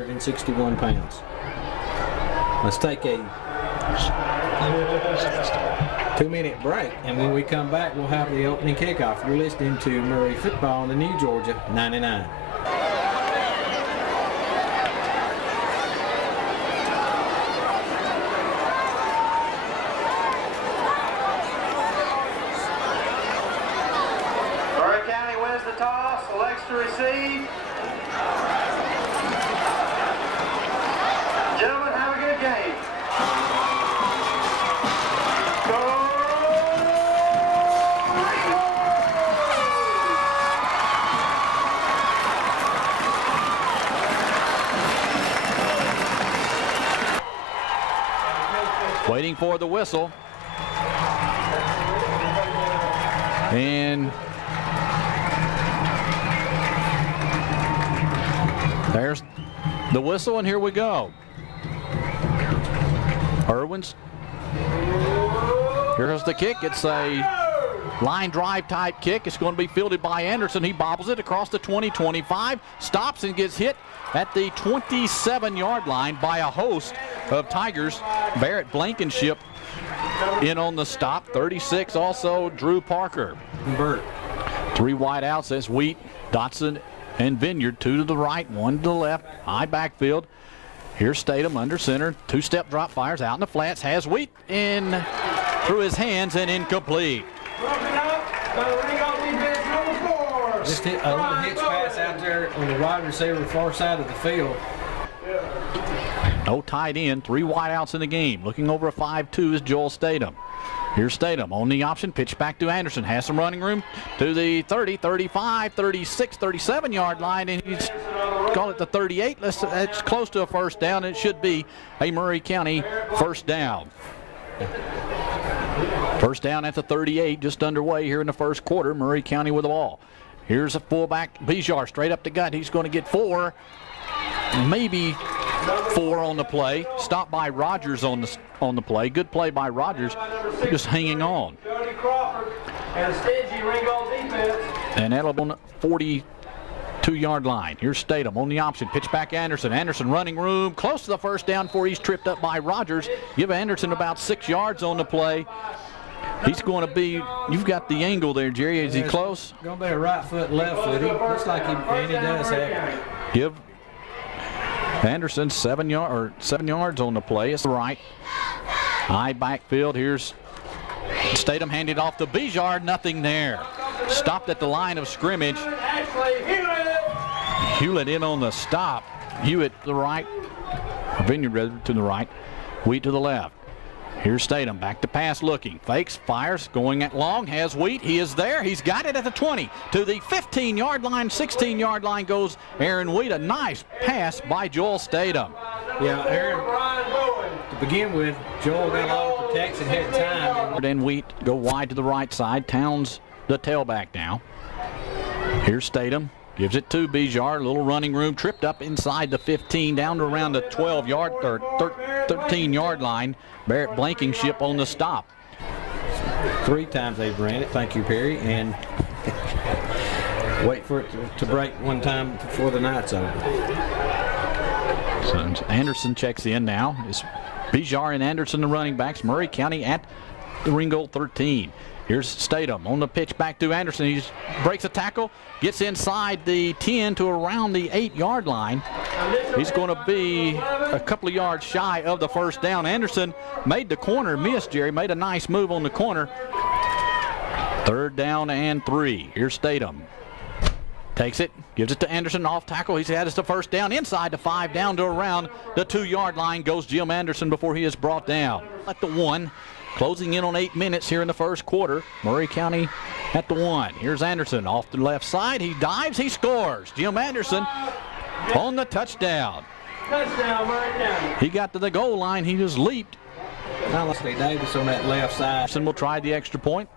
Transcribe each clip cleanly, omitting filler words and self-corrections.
161 pounds. Let's take a 2-minute break, and when we come back, we'll have the opening kickoff. You're listening to Murray Football on the New Georgia 99. Murray County wins the toss, elects to receive. Gentlemen, have a good game. Waiting for the whistle. And there's the whistle, and here we go. Irwin's. Here's the kick. It's a line drive type kick. It's going to be fielded by Anderson. He bobbles it across the 20-25, stops and gets hit at the 27-yard line by a host of Tigers. Barrett Blankenship in on the stop. 36 also Drew Parker. Burt. 3 wide outs. That's Wheat, Dotson, and Vineyard. 2 to the right, 1 to the left. High backfield. Here's Statham under center. 2-step drop, fires out in the flats. Has Wheat in through his hands and incomplete. Just hit a little hitch pass out there on the wide receiver far side of the field. No tight end. 3 wide outs in the game. Looking over a 5-2 is Joel Statham. Here's Statham on the option. Pitch back to Anderson. Has some running room to the 30, 35, 36, 37-yard line, and he's call it the 38. That's close to a first down. It should be a Murray County first down. First down at the 38, just underway here in the first quarter. Murray County with the ball. Here's a fullback, Bijar, straight up the gut. He's going to get 4, maybe 4 on the play. Stopped by Rogers on the play. Good play by Rogers, just hanging on. And that'll be on the 42-yard line. Here's Statham on the option. Pitch back Anderson. Anderson running room, close to the first down before he's tripped up by Rogers. Give Anderson about 6 yards on the play. He's going to be, you've got the angle there, Jerry. Is he close? Going to be a right foot, left foot. He looks like he does have. Give Anderson 7 yards on the play. It's the right. High backfield. Here's Statham, handed off to Bijar. Nothing there. Stopped at the line of scrimmage. Hewlett in on the stop. Hewitt to the right. Vineyard rather to the right. Wheat to the left. Here's Statham, back to pass looking. Fakes, fires, going at long, has Wheat. He is there. He's got it at the 20. To the 15-yard line, 16-yard line goes Aaron Wheat. A nice pass by Joel Statham. Yeah, Aaron, to begin with, Joel got a lot of protection, had time. Then Wheat go wide to the right side. Towns the tailback now. Here's Statham. Gives it to Bijar. A little running room. Tripped up inside the 15, down to around the 12-yard or 13-yard line. Barrett Blankenship on the stop. 3 times they've ran it. Thank you, Perry. And wait for it to break one time before the night's over. So Anderson checks in now. It's Bijar and Anderson, the running backs. Murray County at the Ringgold 13. Here's Statham on the pitch back to Anderson. He breaks a tackle, gets inside the 10 to around the 8-yard line. He's going to be a couple of yards shy of the first down. Anderson made the corner miss, Jerry. Made a nice move on the corner. 3rd down and 3. Here's Statham. Takes it, gives it to Anderson, off tackle. He's had us the first down inside the 5, down to around the 2-yard line goes Jim Anderson before he is brought down. At the 1. Closing in on 8 minutes here in the first quarter. Murray County at the 1. Here's Anderson off the left side. He dives, he scores. Jim Anderson on the touchdown. Touchdown, Murray County. He got to the goal line. He just leaped. Now Leslie Davis on that left side. Anderson will try the extra point.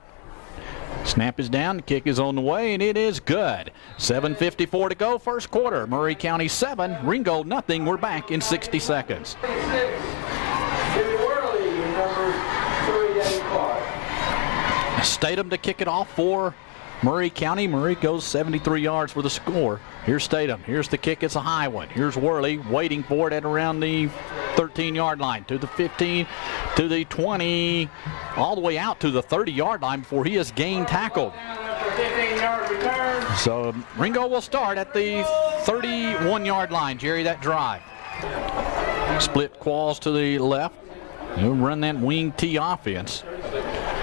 Snap is down. The kick is on the way, and it is good. 7:54 to go, first quarter. Murray County 7, Ringgold nothing. We're back in 60 seconds. Statham to kick it off for Murray County. Murray goes 73 yards for the score. Here's Statham. Here's the kick. It's a high one. Here's Worley waiting for it at around the 13-yard line, to the 15, to the 20, all the way out to the 30-yard line before he is gained tackled. So Ringgold will start at the 31-yard line, Jerry, that drive. Split quals to the left. He'll run that wing T offense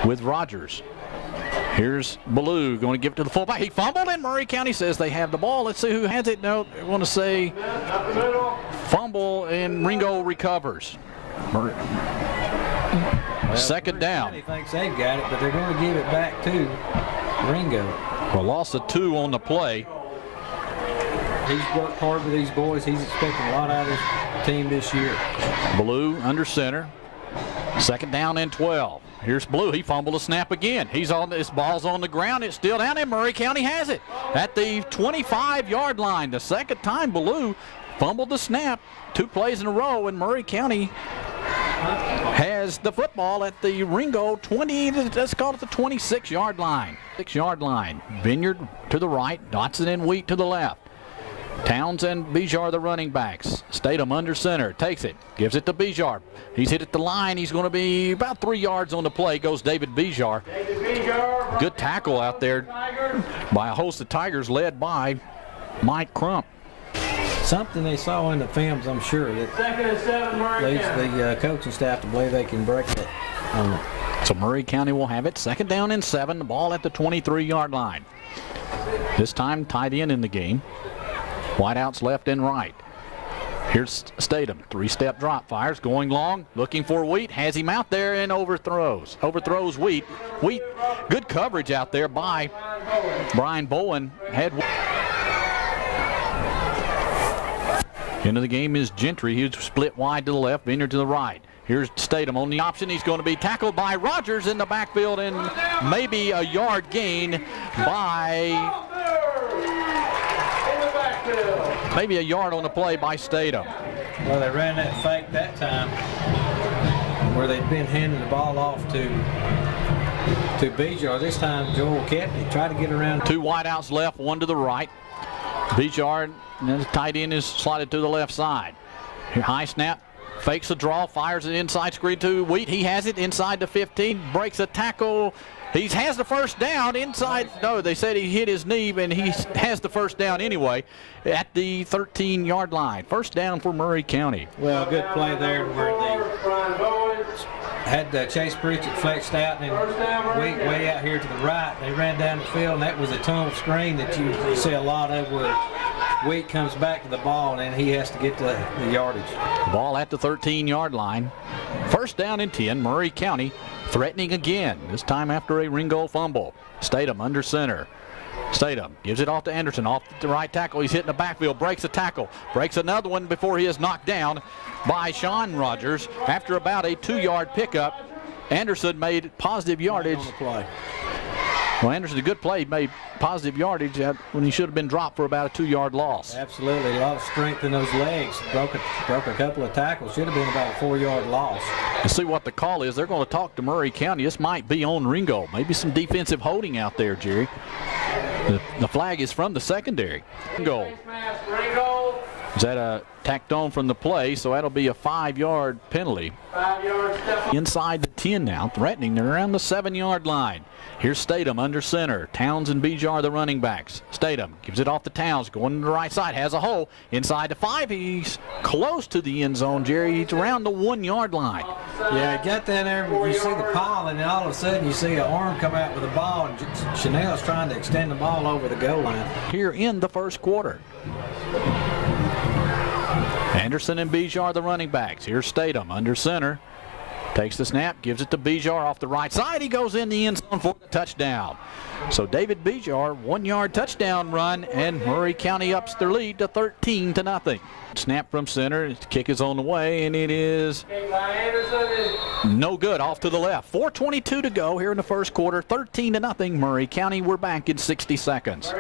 with Rogers. Here's Ballou going to give it to the fullback. He fumbled, and Murray County says they have the ball. Let's see who has it. No, I want to say fumble, and Ringgold recovers. Well, Second down. He thinks they've got it, but they're going to give it back to Ringgold. Well, loss of 2 on the play. He's worked hard with these boys. He's expecting a lot out of his team this year. Ballou under center. Second down and 12. Here's Blue. He fumbled a snap again. This ball's on the ground. It's still down, and Murray County has it at the 25-yard line. The second time Blue fumbled the snap 2 plays in a row, and Murray County has the football at the Ringgold 20, let's call it the 26-yard line. 6-yard line. Vineyard to the right, Dotson and Wheat to the left. Towns and Bijar the running backs. Statham under center, takes it, gives it to Bijar. He's hit at the line. He's going to be about 3 yards on the play. Goes David Bijar. Good tackle out there by a host of Tigers led by Mike Crump. Something they saw in the films, I'm sure, that leads the coaching staff to believe they can break it. So Murray County will have it. Second down and 7. The ball at the 23-yard line. This time tight end in the game. Wideouts left and right. Here's Statham. 3-step drop. Fires going long. Looking for Wheat. Has him out there and overthrows. Overthrows Wheat. Wheat, good coverage out there by Brian Bowen. Into the game is Gentry. He's split wide to the left. Vineyard to the right. Here's Statham on the option. He's going to be tackled by Rogers in the backfield, and maybe a yard gain by... Maybe a yard on the play by Statham. Well, they ran that fake that time where they'd been handing the ball off to Bijar. This time Joel kept it, tried to get around. 2 wideouts left, 1 to the right. Bijar, and the tight end is slotted to the left side. High snap, fakes a draw, fires an inside screen to Wheat. He has it inside the 15, breaks a tackle. He has the first down inside. No, they said he hit his knee, and he has the first down anyway at the 13-yard line. First down for Murray County. Well, good play there where they had Chase Pritchett flexed out, and way out here to the right, they ran down the field, and that was a tunnel screen that you see a lot of where Wheat comes back to the ball, and then he has to get the yardage. Ball at the 13-yard line. First down and 10, Murray County threatening again, this time after a Ringgold fumble. Statham under center. Statham gives it off to Anderson, off the right tackle. He's hitting the backfield, breaks a tackle, breaks another one before he is knocked down by Sean Rogers. After about a 2-yard pickup, Anderson made positive yardage. Well, Anderson, a good play, made positive yardage when he should have been dropped for about a 2-yard loss. Absolutely, a lot of strength in those legs. Broke a couple of tackles. Should have been about a 4-yard loss. Let's see what the call is. They're going to talk to Murray County. This might be on Ringgold. Maybe some defensive holding out there, Jerry. The flag is from the secondary. Ringgold. Is that tacked on from the play, so that'll be a 5-yard penalty. 5 yards. Inside the 10 now, threatening. They're around the 7-yard line. Here's Statham under center. Towns and Bijar the running backs. Statham gives it off to Towns, going to the right side, has a hole. Inside the 5, he's close to the end zone, Jerry. He's around the 1-yard line. Yeah, he got down there, you see the pile, and then all of a sudden you see an arm come out with a ball, and Chanel's trying to extend the ball over the goal line. Here in the first quarter. Anderson and Bijar the running backs. Here's Statham under center. Takes the snap, gives it to Bijar off the right side. He goes in the end zone for the touchdown. So David Bijar, 1-yard touchdown run, and Murray County ups their lead to 13-0. Snap from center, his kick is on the way, and it is no good, off to the left. 4:22 to go here in the first quarter, 13-0 Murray County. We're back in 60 seconds.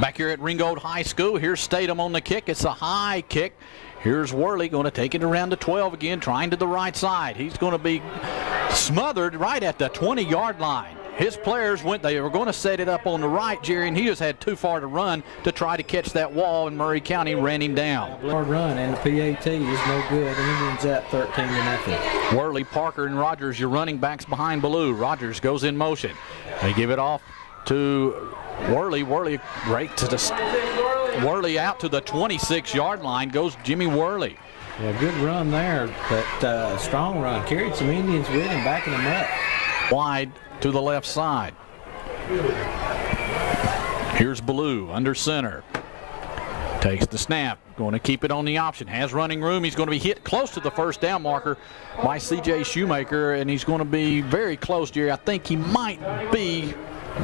Back here at Ringgold High School, here's Statham on the kick. It's a high kick. Here's Worley going to take it around the 12 again, trying to the right side. He's going to be smothered right at the 20-yard line. His players they were going to set it up on the right, Jerry, and he just had too far to run to try to catch that wall, and Murray County ran him down. Hard run, and the PAT is no good. Indians up 13-0. Worley, Parker, and Rogers, your running backs behind Ballou. Rogers goes in motion. They give it off to Worley. Worley right to the Worley out to the 26-yard line goes Jimmy Worley. Yeah, good run there, but strong run. Carried some Indians with him, backing him up. Wide to the left side. Here's Ballou under center. Takes the snap. Going to keep it on the option. Has running room. He's going to be hit close to the first down marker by C.J. Shoemaker, and he's going to be very close, Jerry. I think he might be,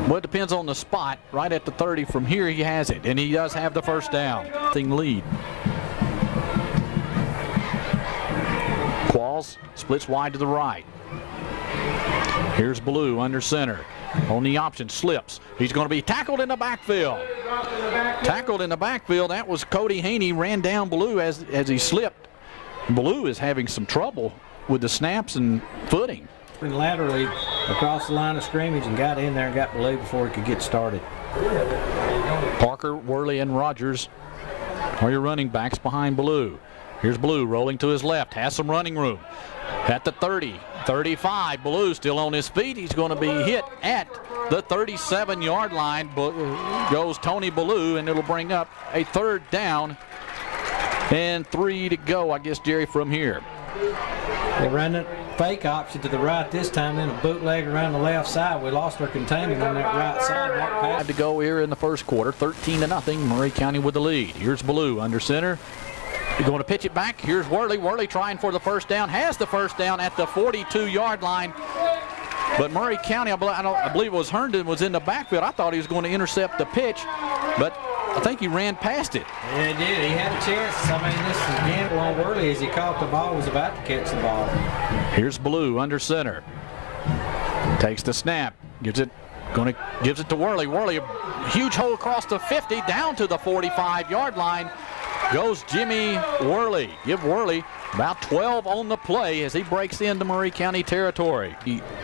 well, it depends on the spot, right at the 30. From here, he has it, and he does have the first down. Lead. Qualls splits wide to the right. Here's Ballou under center. On the option, slips. He's going to be tackled in the backfield. Tackled in the backfield. That was Cody Haney. Ran down Ballou as he slipped. Ballou is having some trouble with the snaps and footing. And laterally across the line of scrimmage and got in there and got Ballou before he could get started. Parker, Worley, and Rogers are your running backs behind Ballou. Here's Ballou rolling to his left. Has some running room. At the 30, 35, Ballou still on his feet. He's going to be hit at the 37-yard line. Goes Tony Ballou, and it'll bring up a third down and 3 to go, I guess, Jerry, from here. They ran a fake option to the right this time, then a bootleg around the left side. We lost our containment on that right side. 5 to go here in the first quarter. 13-0, Murray County with the lead. Here's Ballou under center. He's going to pitch it back. Here's Worley. Worley trying for the first down. Has the first down at the 42-yard line. But Murray County, I believe it was Herndon, was in the backfield. I thought he was going to intercept the pitch, but I think he ran past it. Yeah, he did. He had a chance. I mean, this is gamble on Worley as he caught the ball, was about to catch the ball. Here's Ballou under center. Takes the snap. Gives it to Worley. Worley, a huge hole across the 50, down to the 45-yard line. Goes Jimmy Worley. Give Worley about 12 on the play as he breaks into Murray County territory.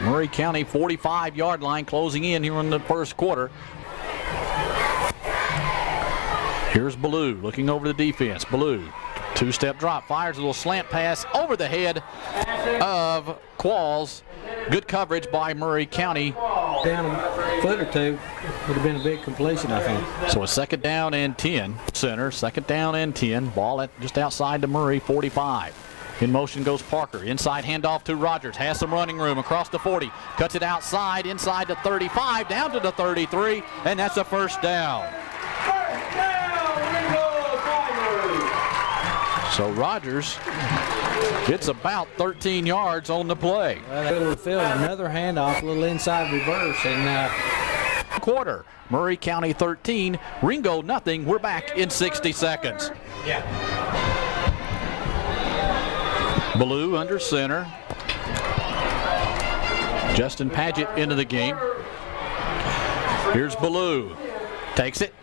Murray County 45-yard line closing in here in the first quarter. Here's Ballou looking over the defense. Ballou, two-step drop, fires a little slant pass over the head of Qualls. Good coverage by Murray County. Down a foot or two would have been a big completion, I think. So a second down and 10. Center, second down and 10. Ball at just outside the Murray 45. In motion goes Parker. Inside handoff to Rogers. Has some running room across the 40. Cuts it outside, inside the 35, down to the 33, and that's a first down. So Rogers, it's about 13 yards on the play. Middle of the field, another handoff, a little inside reverse, and quarter. Murray County 13, Ringgold nothing. We're back in 60 seconds. yeah. Ballou under center. Justin Paget into the game. Here's Ballou. Takes it.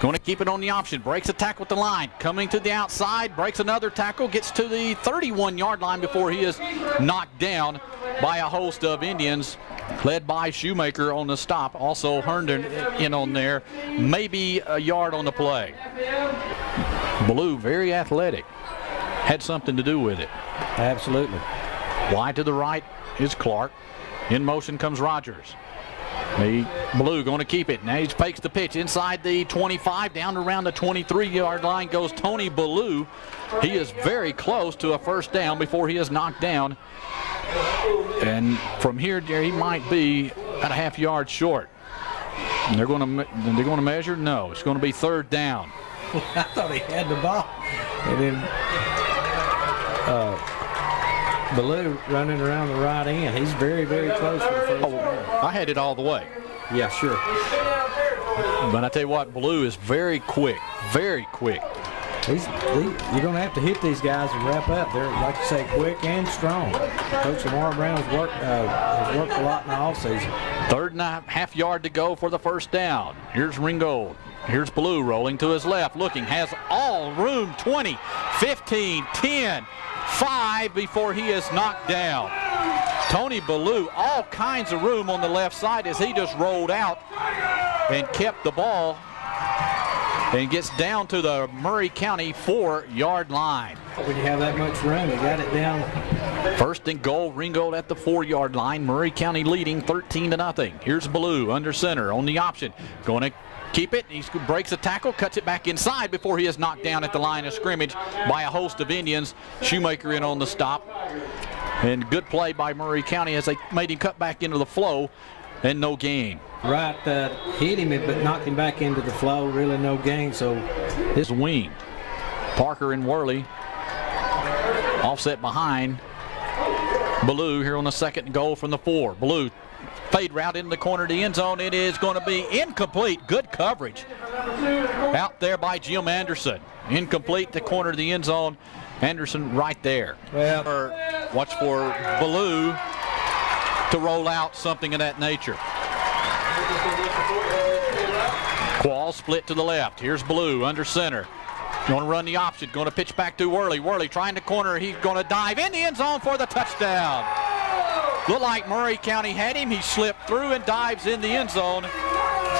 Going to keep it on the option. Breaks a tackle at the line. Coming to the outside. Breaks another tackle. Gets to the 31-yard line before he is knocked down by a host of Indians, led by Shoemaker on the stop. Also Herndon in on there. Maybe a yard on the play. Ballou, very athletic. Had something to do with it. Absolutely. Wide to the right is Clark. In motion comes Rogers. Ballou going to keep it. Now he fakes the pitch inside the 25, down around the 23-yard line goes Tony Ballou. He is very close to a first down before he is knocked down. And from here, he might be about a half yard short. And they're going to measure? No, it's going to be third down. I thought he had the ball. And then Ballou running around the right end. He's very, very close to the first down. I had it all the way. Yeah, sure. But I tell you what, Ballou is very quick, very quick. You're going to have to hit these guys and wrap up. They're, like you say, quick and strong. Coach Lamar Brown has worked a lot in the offseason. Third and a half yard to go for the first down. Here's Ringgold. Here's Blue rolling to his left, looking, has all room, 20, 15, 10, 5 before he is knocked down. Tony Ballou, all kinds of room on the left side as he just rolled out and kept the ball and gets down to the Murray County 4-yard line. When you have that much room, you got it down. First and goal, Ringgold at the 4-yard line. Murray County leading 13-0. Here's Ballou under center on the option. Going to keep it. He breaks a tackle, cuts it back inside before he is knocked down at the line of scrimmage by a host of Indians. Shoemaker in on the stop. And good play by Murray County as they made him cut back into the flow and no gain. Right, hit him but knocked him back into the flow. Really no gain. So this wing. Parker and Worley offset behind Ballou here on the second and goal from the 4. Ballou fade route in the corner of the end zone. It is going to be incomplete. Good coverage out there by Jim Anderson. Incomplete the corner of the end zone. Anderson right there. Well, watch for Ballou to roll out something of that nature. Quall split to the left. Here's Ballou under center. Going to run the option. Going to pitch back to Worley. Worley trying to corner. He's going to dive in the end zone for the touchdown. Looked like Murray County had him. He slipped through and dives in the end zone.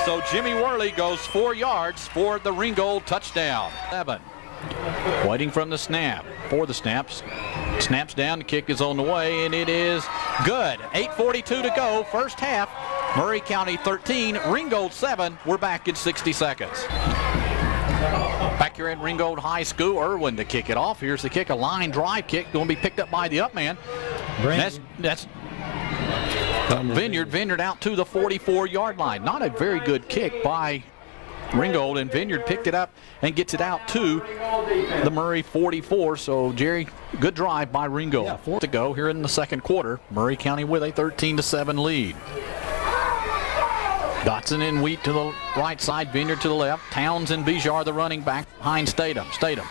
So Jimmy Worley goes 4 yards for the Ringgold touchdown. 7. Waiting from the snap. For the snaps. Snaps down. The kick is on the way, and it is good. 8:42 to go. First half. Murray County 13. Ringgold 7. We're back in 60 seconds. Back here at Ringgold High School, Irwin to kick it off. Here's the kick, a line drive kick, going to be picked up by the up man. That's Vineyard out to the 44-yard line. Not a very good kick by Ringgold, and Vineyard picked it up and gets it out to the Murray 44. So, Jerry, good drive by Ringgold. Yeah, 4 to go here in the second quarter. Murray County with a 13-7 lead. Dotson and Wheat to the right side, Vineyard to the left. Towns and Bijar the running back behind Statham. Statham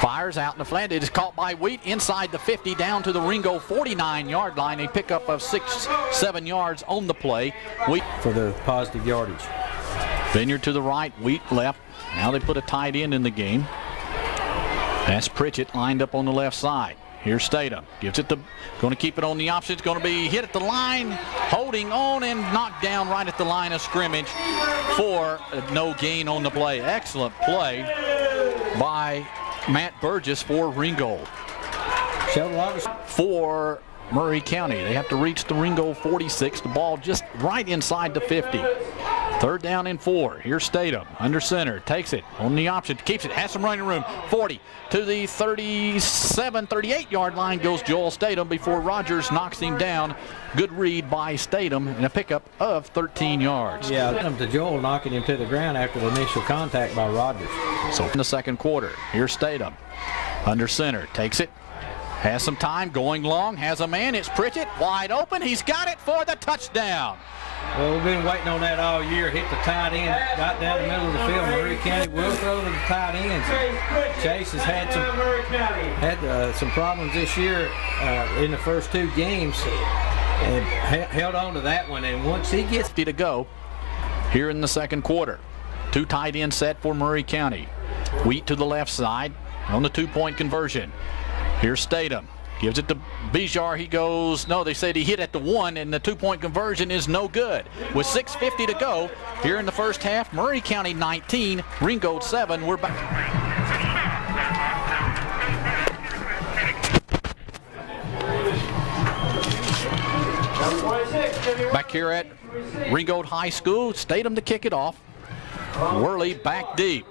fires out in the flat. It is caught by Wheat inside the 50 down to the Ringgold 49-yard line. A pickup of 6-7 yards on the play. Wheat for the positive yardage. Vineyard to the right, Wheat left. Now they put a tight end in the game. That's Pritchett lined up on the left side. Here's Statham. Gives it to, going to keep it on the option. It's going to be hit at the line, holding on and knocked down right at the line of scrimmage for no gain on the play. Excellent play by Matt Burgess for Ringgold. For Murray County, they have to reach the Ringgold 46. The ball just right inside the 50. Third down and 4. Here's Statham under center. Takes it on the option. Keeps it. Has some running room. 40 to the 37, 38-yard line goes Joel Statham before Rogers knocks him down. Good read by Statham and a pickup of 13 yards. Yeah, to Joel knocking him to the ground after the initial contact by Rogers. So in the second quarter, here's Statham under center. Takes it. Has some time. Going long. Has a man. It's Pritchett. Wide open. He's got it for the touchdown. Well, we've been waiting on that all year. Hit the tight end, got down the middle of the field. Murray County will throw to the tight ends. Chase has had some problems this year in the first 2 games and held on to that one. And once he gets to go here in the second quarter, 2 tight ends set for Murray County. Wheat to the left side on the 2-point conversion. Here's Statham. Gives it to Bijar. He goes, no, they said he hit at the 1, and the 2-point conversion is no good. With 6:50 to go here in the first half, Murray County 19, Ringgold 7. We're back. Back here at Ringgold High School, Statham to kick it off. Worley back deep.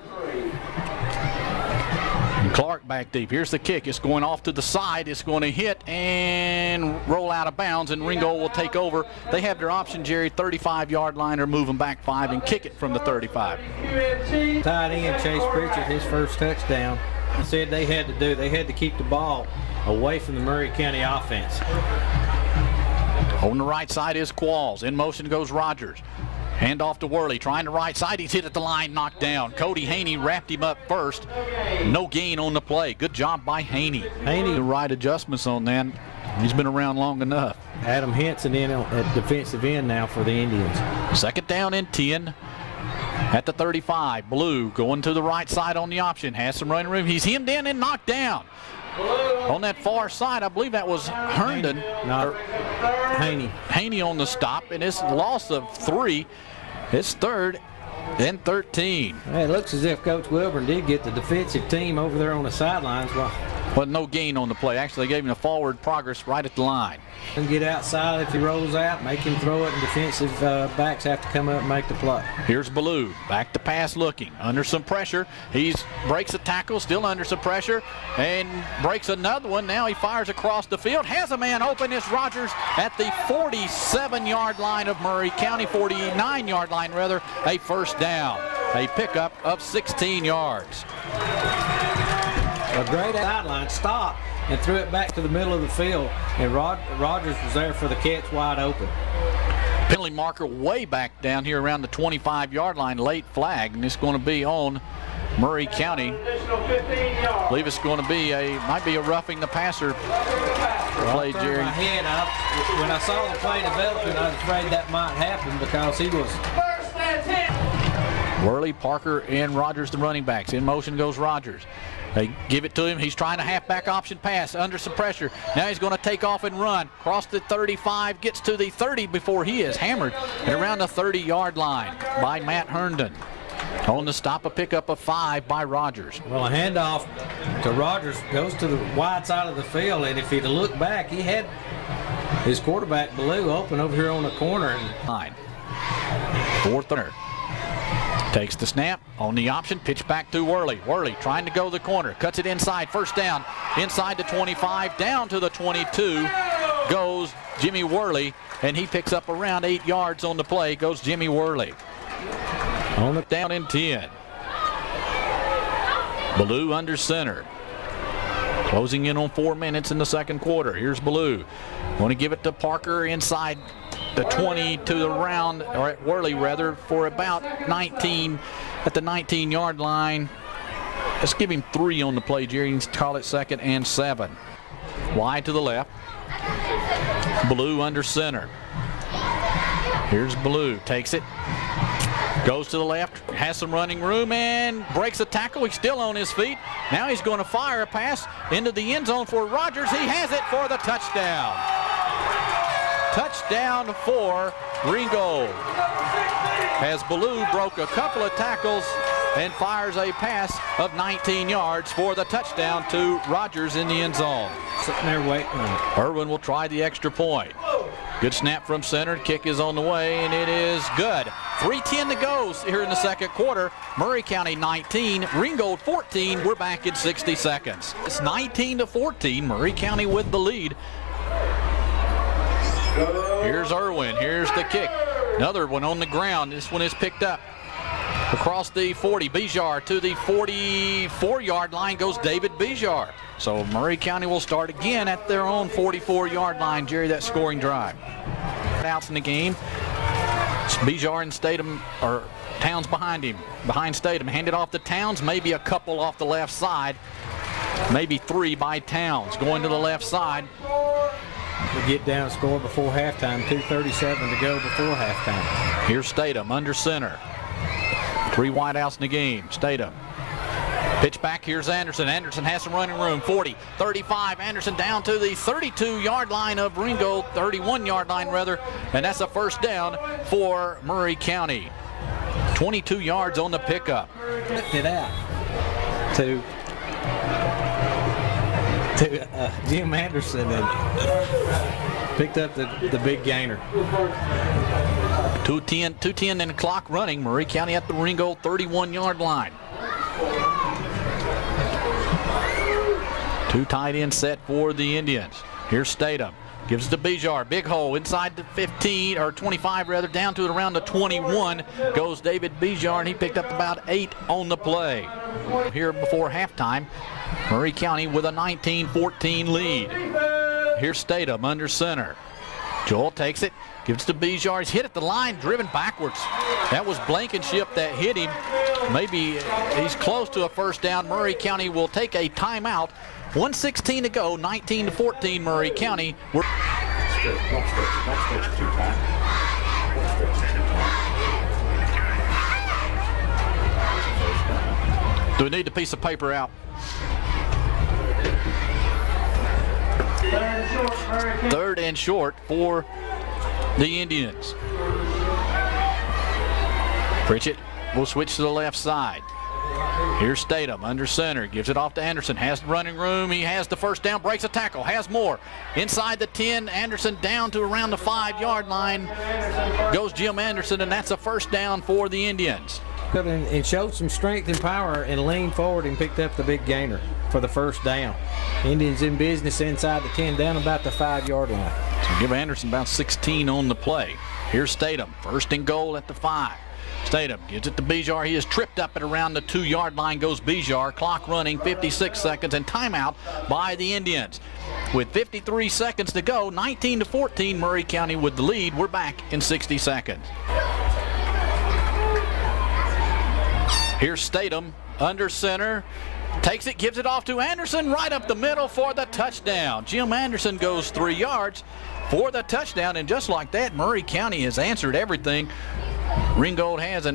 Clark back deep. Here's the kick. It's going off to the side. It's going to hit and roll out of bounds, and Ringgold will take over. They have their option, Jerry, 35-yard line, or move them back 5 and kick it from the 35. Tight end Chase Pritchett, his first touchdown. He said they had to keep the ball away from the Murray County offense. On the right side is Qualls. In motion goes Rogers. Hand off to Worley, trying the right side. He's hit at the line, knocked down. Cody Haney wrapped him up first. No gain on the play. Good job by Haney. The right adjustments on that. He's been around long enough. Adam Henson in at defensive end now for the Indians. Second down and 10. At the 35, Blue going to the right side on the option. Has some running room. He's hemmed in and knocked down. On that far side, I believe that was Herndon. No, Haney on the stop, and it's a loss of 3. It's 3rd and 13. Hey, it looks as if Coach Wilburn did get the defensive team over there on the sidelines. Well, no gain on the play. Actually, they gave him a forward progress right at the line. And get outside if he rolls out, make him throw it, and defensive backs have to come up and make the play. Here's Ballou, back to pass looking, under some pressure. He breaks a tackle, still under some pressure, and breaks another one. Now he fires across the field, has a man open. It's Rogers at the 47-yard line of Murray County, 49-yard line rather, a first down. A pickup of 16 yards. A great sideline stop and threw it back to the middle of the field, and Rogers was there for the catch wide open. Penalty marker way back down here around the 25-yard line, late flag, and it's going to be on Murray County. I believe it's going to be might be a roughing the passer play, Jerry. My head up. When I saw the play developing, I was afraid that might happen because he was. Worley, Parker, and Rogers, the running backs. In motion goes Rogers. They give it to him. He's trying a halfback option pass under some pressure. Now he's going to take off and run. Cross the 35, gets to the 30 before he is hammered at around the 30-yard line by Matt Herndon. On the stop, a pickup of 5 by Rogers. Well, a handoff to Rogers goes to the wide side of the field, and if he'd looked back, he had his quarterback, Ballou, open over here on the corner. Line. 4th. Takes the snap on the option, pitch back to Worley. Worley trying to go the corner, cuts it inside, first down, inside the 25, down to the 22 goes Jimmy Worley, and he picks up around 8 yards on the play, goes Jimmy Worley. On it down in 10. Ballou under center. Closing in on 4 minutes in the second quarter. Here's Ballou. Want to give it to Parker inside the 20 to the round, or at Worley rather, for about 19 at the 19-yard line. Let's give him 3 on the play, Jerry. Let's call it 2nd and 7. Wide to the left. Ballou under center. Here's Ballou, takes it. Goes to the left, has some running room, and breaks a tackle. He's still on his feet. Now he's going to fire a pass into the end zone for Rogers. He has it for the touchdown. Touchdown for Ringgold. As Ballou broke a couple of tackles and fires a pass of 19 yards for the touchdown to Rogers in the end zone. Sitting there waiting. Irwin will try the extra point. Good snap from center. Kick is on the way, and it is good. 3:10 to go here in the second quarter. Murray County 19, Ringgold 14. We're back in 60 seconds. It's 19-14. Murray County with the lead. Here's Irwin. Here's the kick. Another one on the ground. This one is picked up. Across the 40, Bijar to the 44-yard line goes David Bijar. So Murray County will start again at their own 44-yard line, Jerry, that scoring drive. Outs in the game. Bijar and Statham, or Towns behind him, behind Statham. Handed off to Towns, maybe a couple off the left side. Maybe 3 by Towns going to the left side. We get down and score before halftime, 2:37 to go before halftime. Here's Statham under center. 3 wideouts in the game. Statham. Pitch back, here's Anderson. Anderson has some running room. 40, 35. Anderson down to the 32-yard line of Ringgold, 31-yard line rather, and that's a first down for Murray County. 22 yards on the pickup. Flipped it out to Jim Anderson and picked up the big gainer. 2:10 and the clock running. Murray County at the Ringgold 31-yard line. 2 tight end set for the Indians. Here's Statham. Gives it to Bijar. Big hole inside the 15, or 25 rather, down to around the 21 goes David Bijar, and he picked up about 8 on the play. Here before halftime, Murray County with a 19-14 lead. Here's Statham under center. Joel takes it, gives it to Bijar. He's hit at the line, driven backwards. That was Blankenship that hit him. Maybe he's close to a first down. Murray County will take a timeout. 1:16 to go, 19-14 Murray County. Don't stretch it too tight. Do we need a piece of paper out? Third and short for the Indians. Pritchett will switch to the left side. Here's Statham under center, gives it off to Anderson, has the running room, he has the first down, breaks a tackle, has more. Inside the 10, Anderson down to around the 5-yard line goes Jim Anderson, and that's a first down for the Indians. And showed some strength and power and leaned forward and picked up the big gainer for the first down. Indians in business inside the 10, down about the 5-yard line. So give Anderson about 16 on the play. Here's Statham, first and goal at the 5. Statham gives it to Bijar. He is tripped up at around the 2-yard line goes Bijar. Clock running, 56 seconds, and timeout by the Indians. With 53 seconds to go, 19-14, Murray County with the lead. We're back in 60 seconds. Here's Statham under center. Takes it, gives it off to Anderson, right up the middle for the touchdown. Jim Anderson goes 3 yards for the touchdown, and just like that, Murray County has answered everything. Ringgold has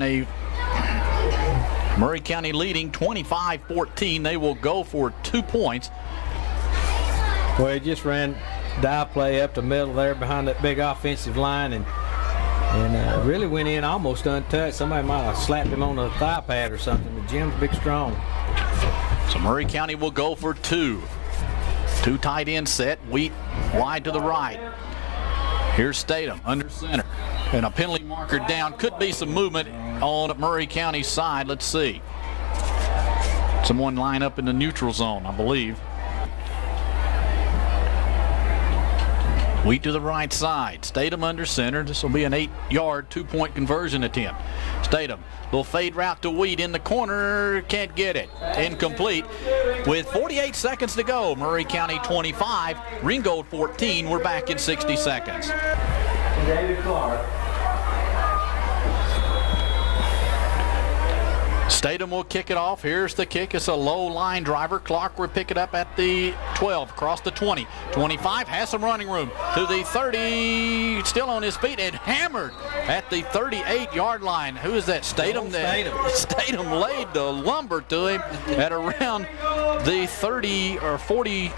Murray County leading 25-14. They will go for 2 points. Well, he just ran dive play up the middle there behind that big offensive line and really went in almost untouched. Somebody might have slapped him on the thigh pad or something, but Jim's big strong. So Murray County will go for 2. 2 tight end set, Wheat wide to the right. Here's Statham under center. And a penalty marker down. Could be some movement on Murray County's side. Let's see. Someone line up in the neutral zone, I believe. Wheat to the right side. Statham under center. This will be an 8-yard, 2-point conversion attempt. Statham, little fade route to Wheat in the corner. Can't get it. Incomplete. With 48 seconds to go, Murray County 25, Ringgold 14. We're back in 60 seconds. David Clark. Statham will kick it off. Here's the kick. It's a low line driver. Clark will pick it up at the 12, across the 20. 25, has some running room. To the 30, still on his feet and hammered at the 38-yard line. Who is that? Statham. Statham laid the lumber to him at around the 30 or 40,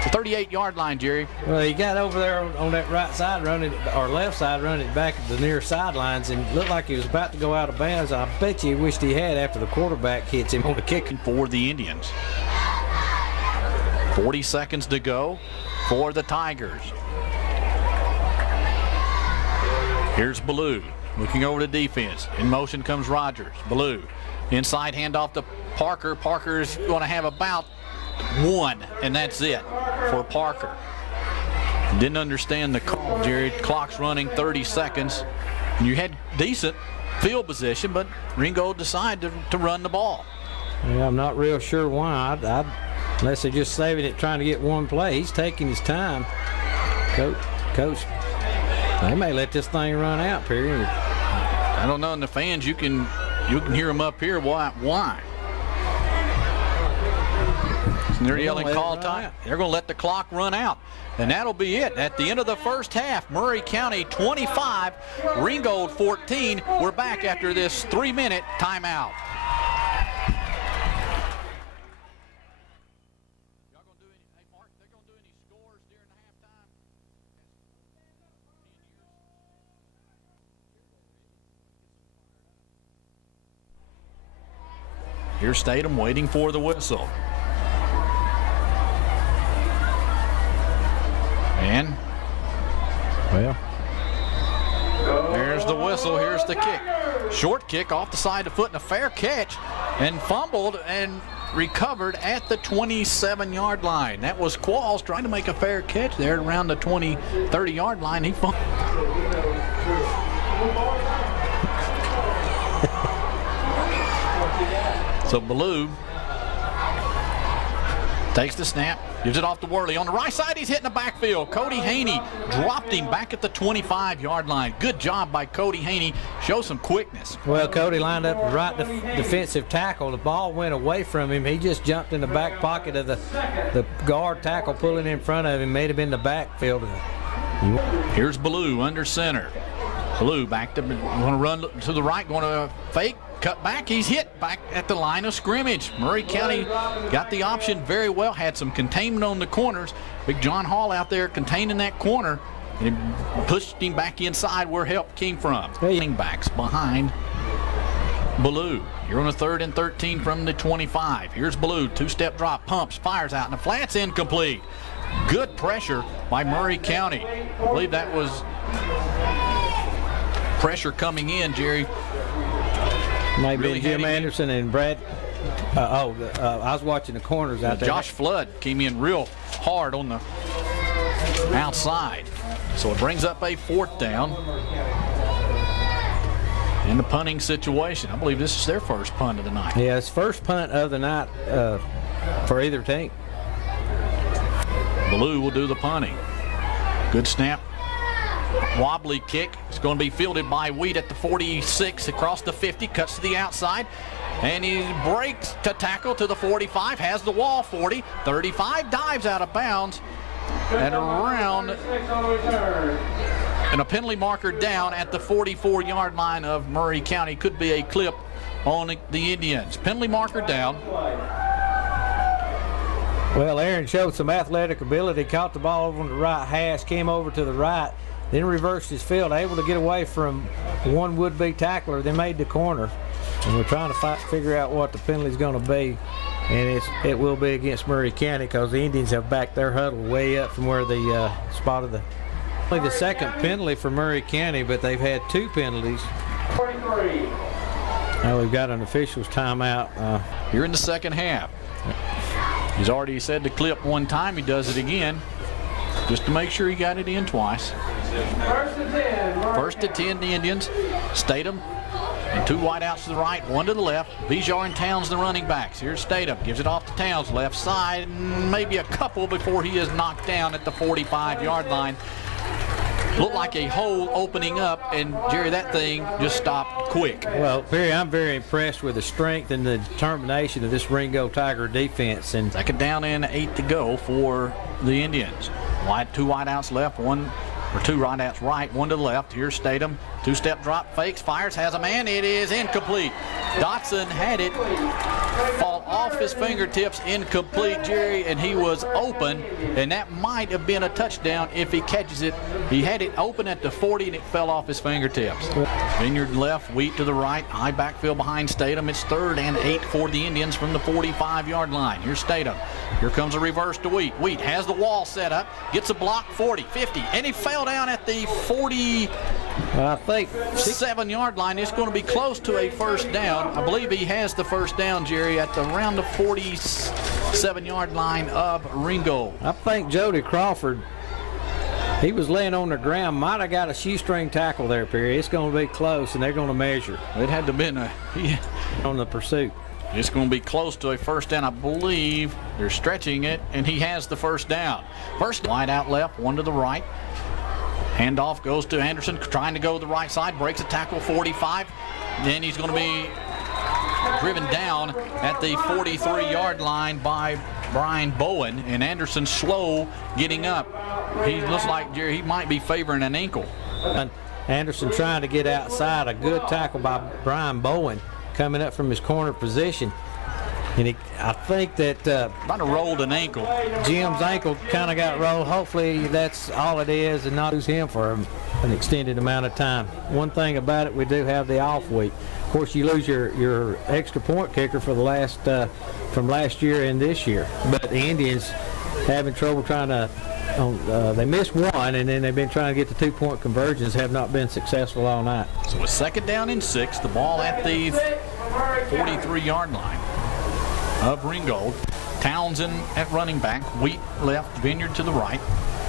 38-yard line, Jerry. Well, he got over there on that right side, running or left side, running it back at the near sidelines, and looked like he was about to go out of bounds. I bet you he wished he had after the quarterback hits him on the kick. For the Indians. 40 seconds to go for the Tigers. Here's Ballou looking over the defense. In motion comes Rogers. Ballou inside handoff to Parker. Parker's going to have about 1, and that's it for Parker. Didn't understand the call, Jerry. Clock's running, 30 seconds. You had decent field position, but Ringgold decided to run the ball. Yeah, I'm not real sure why. Unless they're just saving it, trying to get one play. He's taking his time. Coach, they may let this thing run out, period. I don't know. And the fans, you can hear them up here. Why? And they're yelling call time. They're going to let the clock run out. And that'll be it. At the end of the first half, Murray County 25, Ringgold 14. We're back after this 3-minute timeout. Here's Statham waiting for the whistle. And, well, there's the whistle. Here's the kick. Short kick off the side of the foot and a fair catch, and fumbled and recovered at the 27-yard line. That was Qualls trying to make a fair catch there around the 30-yard line. He fumbled. So Ballou takes the snap, gives it off to Worley. On the right side, he's hitting the backfield. Cody Haney dropped him back at the 25-yard line. Good job by Cody Haney. Show some quickness. Well, Cody lined up right defensive tackle. The ball went away from him. He just jumped in the back pocket of the guard tackle pulling in front of him, made him in the backfield. Here's Ballou under center. Ballou back to, going to run to the right, going to fake. cut back. He's hit back at the line of scrimmage. Murray County got the option very well, had some containment on the corners. Big John Hall out there containing that corner and pushed him back inside where help came from. Running backs behind Ballou. You're on a 3rd and 13 from the 25. Here's Ballou, 2-step drop, pumps, fires out, and the flat's incomplete. Good pressure by Murray County. I believe that was pressure coming in, Jerry. Maybe Really Jim had him in. Anderson and Brad. I was watching the corners out there. Josh Flood came in real hard on the outside. So it brings up a 4th down. In the punting situation, I believe this is their first punt of the night. Yeah, it's first punt of the night for either team. Ballou will do the punting. Good snap. Wobbly kick. It's going to be fielded by Wheat at the 46 across the 50. Cuts to the outside. And he breaks to tackle to the 45. Has the wall 40. 35 dives out of bounds. And around. And a penalty marker down at the 44-yard line of Murray County. Could be a clip on the Indians. Penalty marker down. Well, Aaron showed some athletic ability, caught the ball over on the right hash, came over to the right, then reversed his field, able to get away from one would-be tackler, then made the corner. And we're trying to figure out what the penalty is going to be. And it will be against Murray County because the Indians have backed their huddle way up from where the spot of the second penalty for Murray County, but they've had 2 penalties. Now we've got an official's timeout. Here in the second half. He's already said the clip one time. He does it again just to make sure he got it in twice. First to 10, the Indians. Statham and 2 wideouts to the right, 1 to the left. Bijar and Towns, the running backs. Here's Statham, gives it off to Towns, left side, maybe a couple before he is knocked down at the 45-yard line. Looked like a hole opening up, and Jerry, that thing just stopped quick. Well, Perry, I'm very impressed with the strength and the determination of this Ringgold Tiger defense. And second down and 8 to go for the Indians. 2 wideouts left, 2 wideouts right, 1 to the left. Here's Statham, 2-step drop, fakes, fires, has a man. It is incomplete. Dotson had it fall off his fingertips, incomplete, Jerry, and he was open, and that might have been a touchdown if he catches it. He had it open at the 40 and it fell off his fingertips. Vineyard left, Wheat to the right, high backfield behind Statham. It's 3rd and 8 for the Indians from the 45-yard line. Here's Statham. Here comes a reverse to Wheat. Wheat has the wall set up, gets a block, 40, 50, and he fell down at the 47-yard line. It's going to be close to a first down. I believe he has the first down, Jerry, at around the 47-yard line of Ringgold. I think Jody Crawford, he was laying on the ground, might have got a shoestring tackle there, Perry. It's going to be close, and they're going to measure. It had to have been on the pursuit. It's going to be close to a first down. I believe they're stretching it, and he has the first down. First wide out left, 1 to the right. Handoff goes to Anderson, trying to go to the right side, breaks a tackle, 45. Then he's going to be driven down at the 43-yard line by Brian Bowen, and Anderson slow getting up. He looks like, Jerry, he might be favoring an ankle. Anderson trying to get outside. A good tackle by Brian Bowen coming up from his corner position. And I think that might have rolled an ankle. Jim's ankle kind of got rolled. Hopefully that's all it is and not lose him for an extended amount of time. One thing about it, we do have the off week. Of course, you lose your extra point kicker for the from last year and this year. But the Indians having trouble trying to. They missed 1, and then they've been trying to get the 2-point conversions. Have not been successful all night. So a second down and 6. The ball at the 43-yard line of Ringgold. Townsend at running back, Wheat left, Vineyard to the right.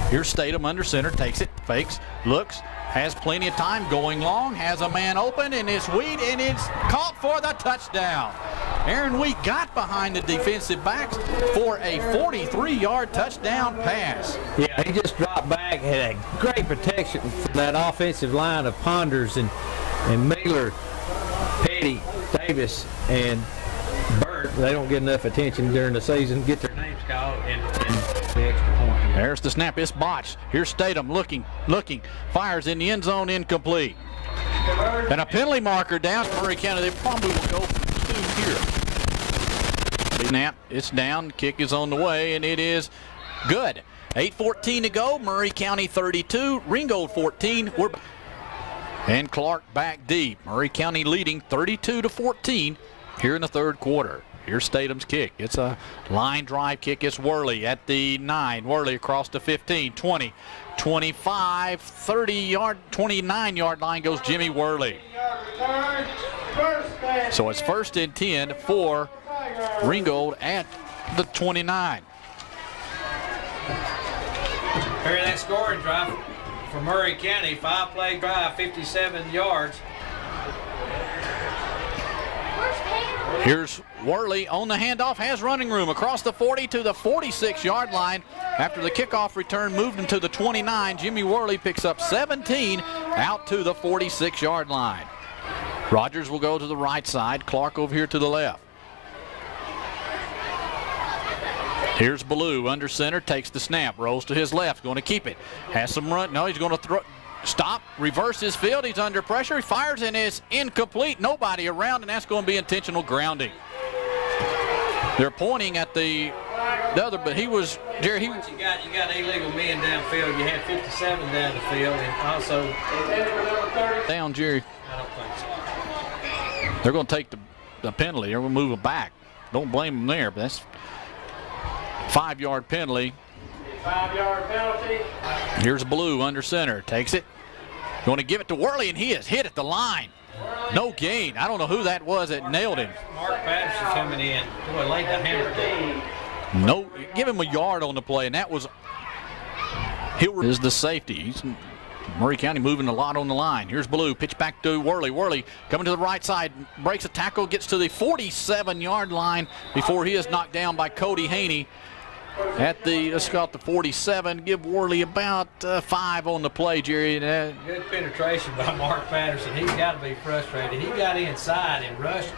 Here's Statham under center, takes it, fakes, looks, has plenty of time, going long, has a man open, and it's Wheat, and it's caught for the touchdown. Aaron Wheat got behind the defensive backs for a 43-yard touchdown pass. Yeah, he just dropped back, had a great protection from that offensive line of Ponders and Mailer, Petty, Davis, and Burt. They don't get enough attention during the season, get their names called, and the extra point. There's the snap. It's botched. Here's Statham looking, fires in the end zone, incomplete. And a penalty marker down. Murray County, they probably will go for 2 here. Snap, it's down, kick is on the way, and it is good. 8:14 to go, Murray County 32, Ringgold 14. And Clark back deep. Murray County leading 32-14 here in the third quarter. Here's Stathem's kick. It's a line drive kick. It's Worley at the 9. Worley across the 15, 20, 25, 30-yard, 29-yard line goes Jimmy Worley. So it's 1st and 10 for Ringgold at the 29. Here's that scoring drive for Murray County. 5-play drive, 57 yards. Here's Worley on the handoff, has running room across the 40 to the 46-yard line. After the kickoff return, moved him to the 29. Jimmy Worley picks up 17 out to the 46-yard line. Rogers will go to the right side. Clark over here to the left. Here's Ballou under center, takes the snap, rolls to his left, going to keep it. Has some run. No, he's going to throw. Stop, reverse his field. He's under pressure. He fires and it's incomplete. Nobody around, and that's going to be intentional grounding. They're pointing at the other, but he was, Jerry. You got illegal men downfield. You had 57 down the field, and also down, Jerry. I don't think so. They're going to take the penalty. They're going to move it back. Don't blame them there, but that's 5-yard penalty. 5-yard penalty. Here's Ballou under center, takes it. Going to give it to Worley, and he is hit at the line. No gain. I don't know who that was that nailed him. Mark Patterson coming in. Boy, laid the hammer down. No, give him a yard on the play, and that was is the safety. Murray County moving a lot on the line. Here's Ballou, pitch back to Worley. Worley coming to the right side, breaks a tackle, gets to the 47-yard line before he is knocked down by Cody Haney. At the, let's call it the 47, give Worley about 5 on the play, Jerry. Good penetration by Mark Patterson. He's got to be frustrated. He got inside and rushed,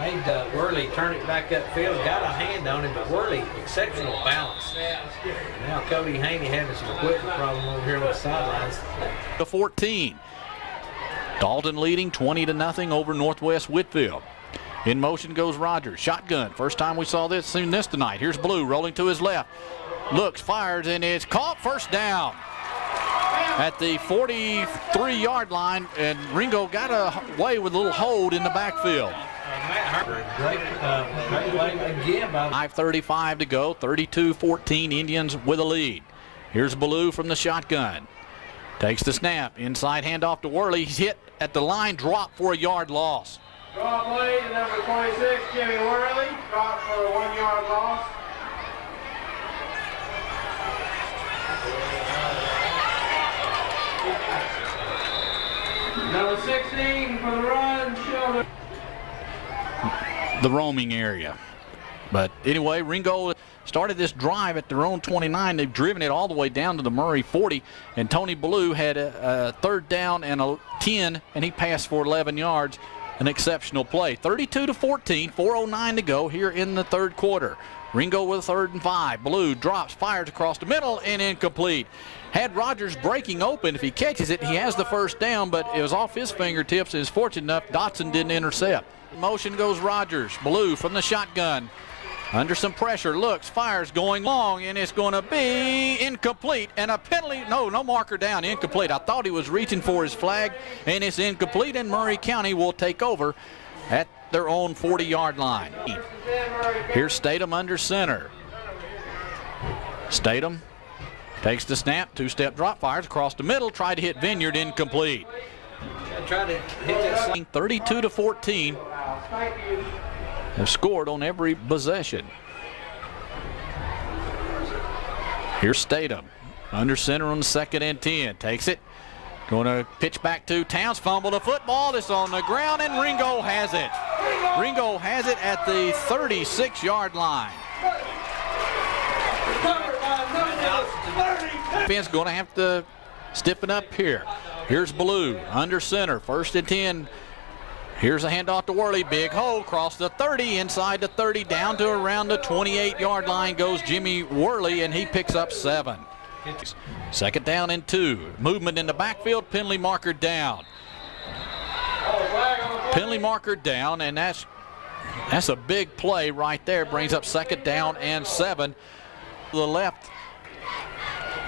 made Worley turn it back upfield, got a hand on him, but Worley, exceptional balance. Now Cody Haney having some equipment problem over here on the sidelines. The 14. Dalton leading 20-0 over Northwest Whitfield. In motion goes Rogers. Shotgun. First time we seen this tonight. Here's Ballou rolling to his left. Looks, fires, and it's caught. First down at the 43-yard line, and Ringgold got away with a little hold in the backfield. Great play again by 5:35 to go. 32-14. Indians with a lead. Here's Ballou from the shotgun. Takes the snap. Inside handoff to Worley. He's hit at the line. Drop for a yard loss. Draw play to number 26, Jimmy Worley. Drop for a 1-yard loss. Number 16 for the run, Sheldon. The roaming area. But anyway, Ringgold started this drive at their own 29. They've driven it all the way down to the Murray 40. And Tony Ballou had a 3rd down and a 10, and he passed for 11 yards. An exceptional play. 32-14, 4:09 to go here in the third quarter. Ringgold with 3rd and 5. Ballou drops, fires across the middle, and incomplete. Had Rogers breaking open. If he catches it, he has the first down, but it was off his fingertips, and is fortunate enough Dotson didn't intercept. In motion goes Rogers. Ballou from the shotgun. Under some pressure, looks, fires, going long, and it's going to be incomplete. And a penalty, no marker down, incomplete. I thought he was reaching for his flag, and it's incomplete, and Murray County will take over at their own 40-yard line. Here's Statham under center. Statham takes the snap, 2-step drop, fires across the middle, tried to hit Vineyard, incomplete. Tried to hit that 32-14. Have scored on every possession. Here's Statham under center on the 2nd and 10. Takes it. Going to pitch back to Towns. Fumble the football. It's on the ground, and Ringgold has it. Ringgold has it at the 36-yard line. Defense going to have to stiffen up here. Here's Ballou under center. 1st and 10. Here's a handoff to Worley. Big hole across the 30, inside the 30, down to around the 28-yard line goes Jimmy Worley, and he picks up 7. 2nd down and 2. Movement in the backfield, penalty marker down. Penalty marker down, and that's a big play right there. Brings up 2nd down and 7. To the left.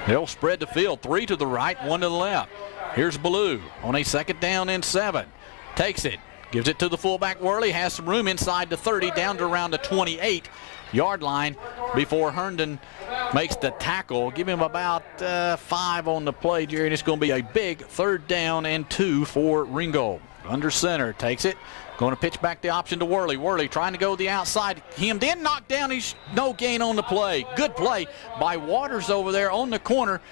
They'll spread the field. 3 to the right, 1 to the left. Here's Ballou on a 2nd down and 7. Takes it. Gives it to the fullback Worley. Has some room inside the 30, down to around the 28-yard line before Herndon makes the tackle. Give him about 5 on the play, Jerry, and it's going to be a big 3rd down and 2 for Ringgold. Under center, takes it. Going to pitch back the option to Worley. Worley trying to go the outside. Him then knocked down. He's no gain on the play. Good play by Waters over there on the corner.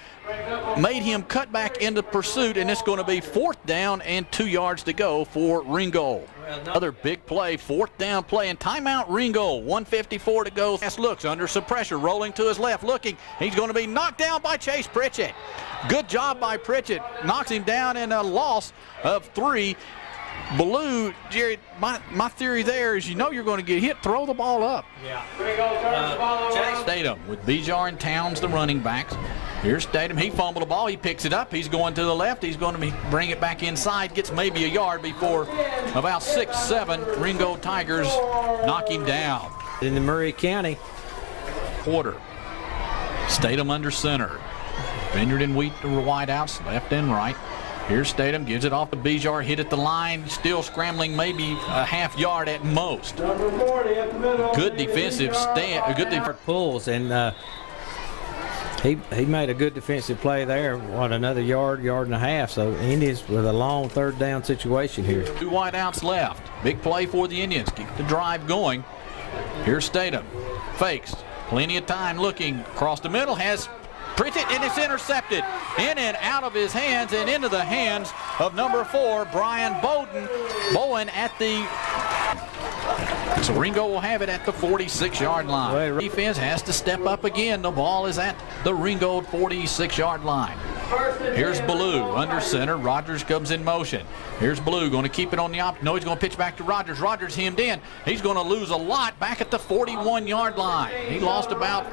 Made him cut back into pursuit, and it's going to be 4th down and 2 yards to go for Ringgold. Another big play, 4th down play, and timeout Ringgold. 1:54 to go. Fast looks under some pressure, rolling to his left, looking. He's going to be knocked down by Chase Pritchett. Good job by Pritchett. Knocks him down in a loss of 3. Ballou, Jerry, my theory there is, you know you're going to get hit, throw the ball up. Yeah. Statham with Bijar and Towns, the running backs. Here's Statham. He fumbled the ball. He picks it up. He's going to the left. He's going to bring it back inside. Gets maybe a yard before about 6-7 Ringgold Tigers knock him down. In the Murray County quarter. Statham under center. Vineyard and Wheat to wide outs, left and right. Here's Statham, gives it off to Bijar, hit at the line, still scrambling, maybe a half yard at most. Good defensive stand, good defensive pulls, and he made a good defensive play there. What, another yard and a half. So Indians with a long 3rd down situation here. 2 wide outs left. Big play for the Indians. Keep the drive going. Here's Statham, fakes, plenty of time looking across the middle, has Pritchett, and it's intercepted. In and out of his hands and into the hands of number 4, Brian Bowen at the... So Ringgold will have it at the 46-yard line. Defense has to step up again. The ball is at the Ringgold 46-yard line. Here's Ballou under center. Rogers comes in motion. Here's Ballou going to keep it on the option. No, he's going to pitch back to Rogers. Rogers hemmed in. He's going to lose a lot back at the 41-yard line. He lost about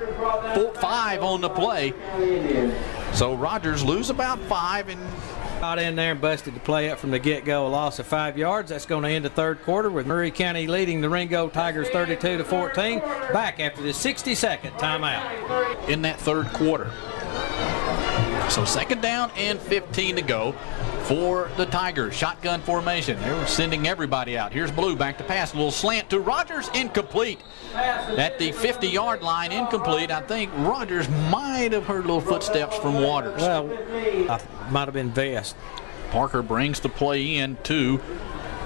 5 on the play. So Rogers lose about 5 and got in there and busted the play up from the get-go. A loss of 5 yards. That's going to end the 3rd quarter with Murray County leading the Ringgold Tigers 32-14. Back after the 60-second timeout. In that 3rd quarter. So 2nd down and 15 to go for the Tigers. Shotgun formation. They were sending everybody out. Here's Ballou back to pass. A little slant to Rogers. Incomplete. At the 50-yard line, incomplete. I think Rogers might have heard little footsteps from Waters. Well, might have been Vest. Parker brings the play in to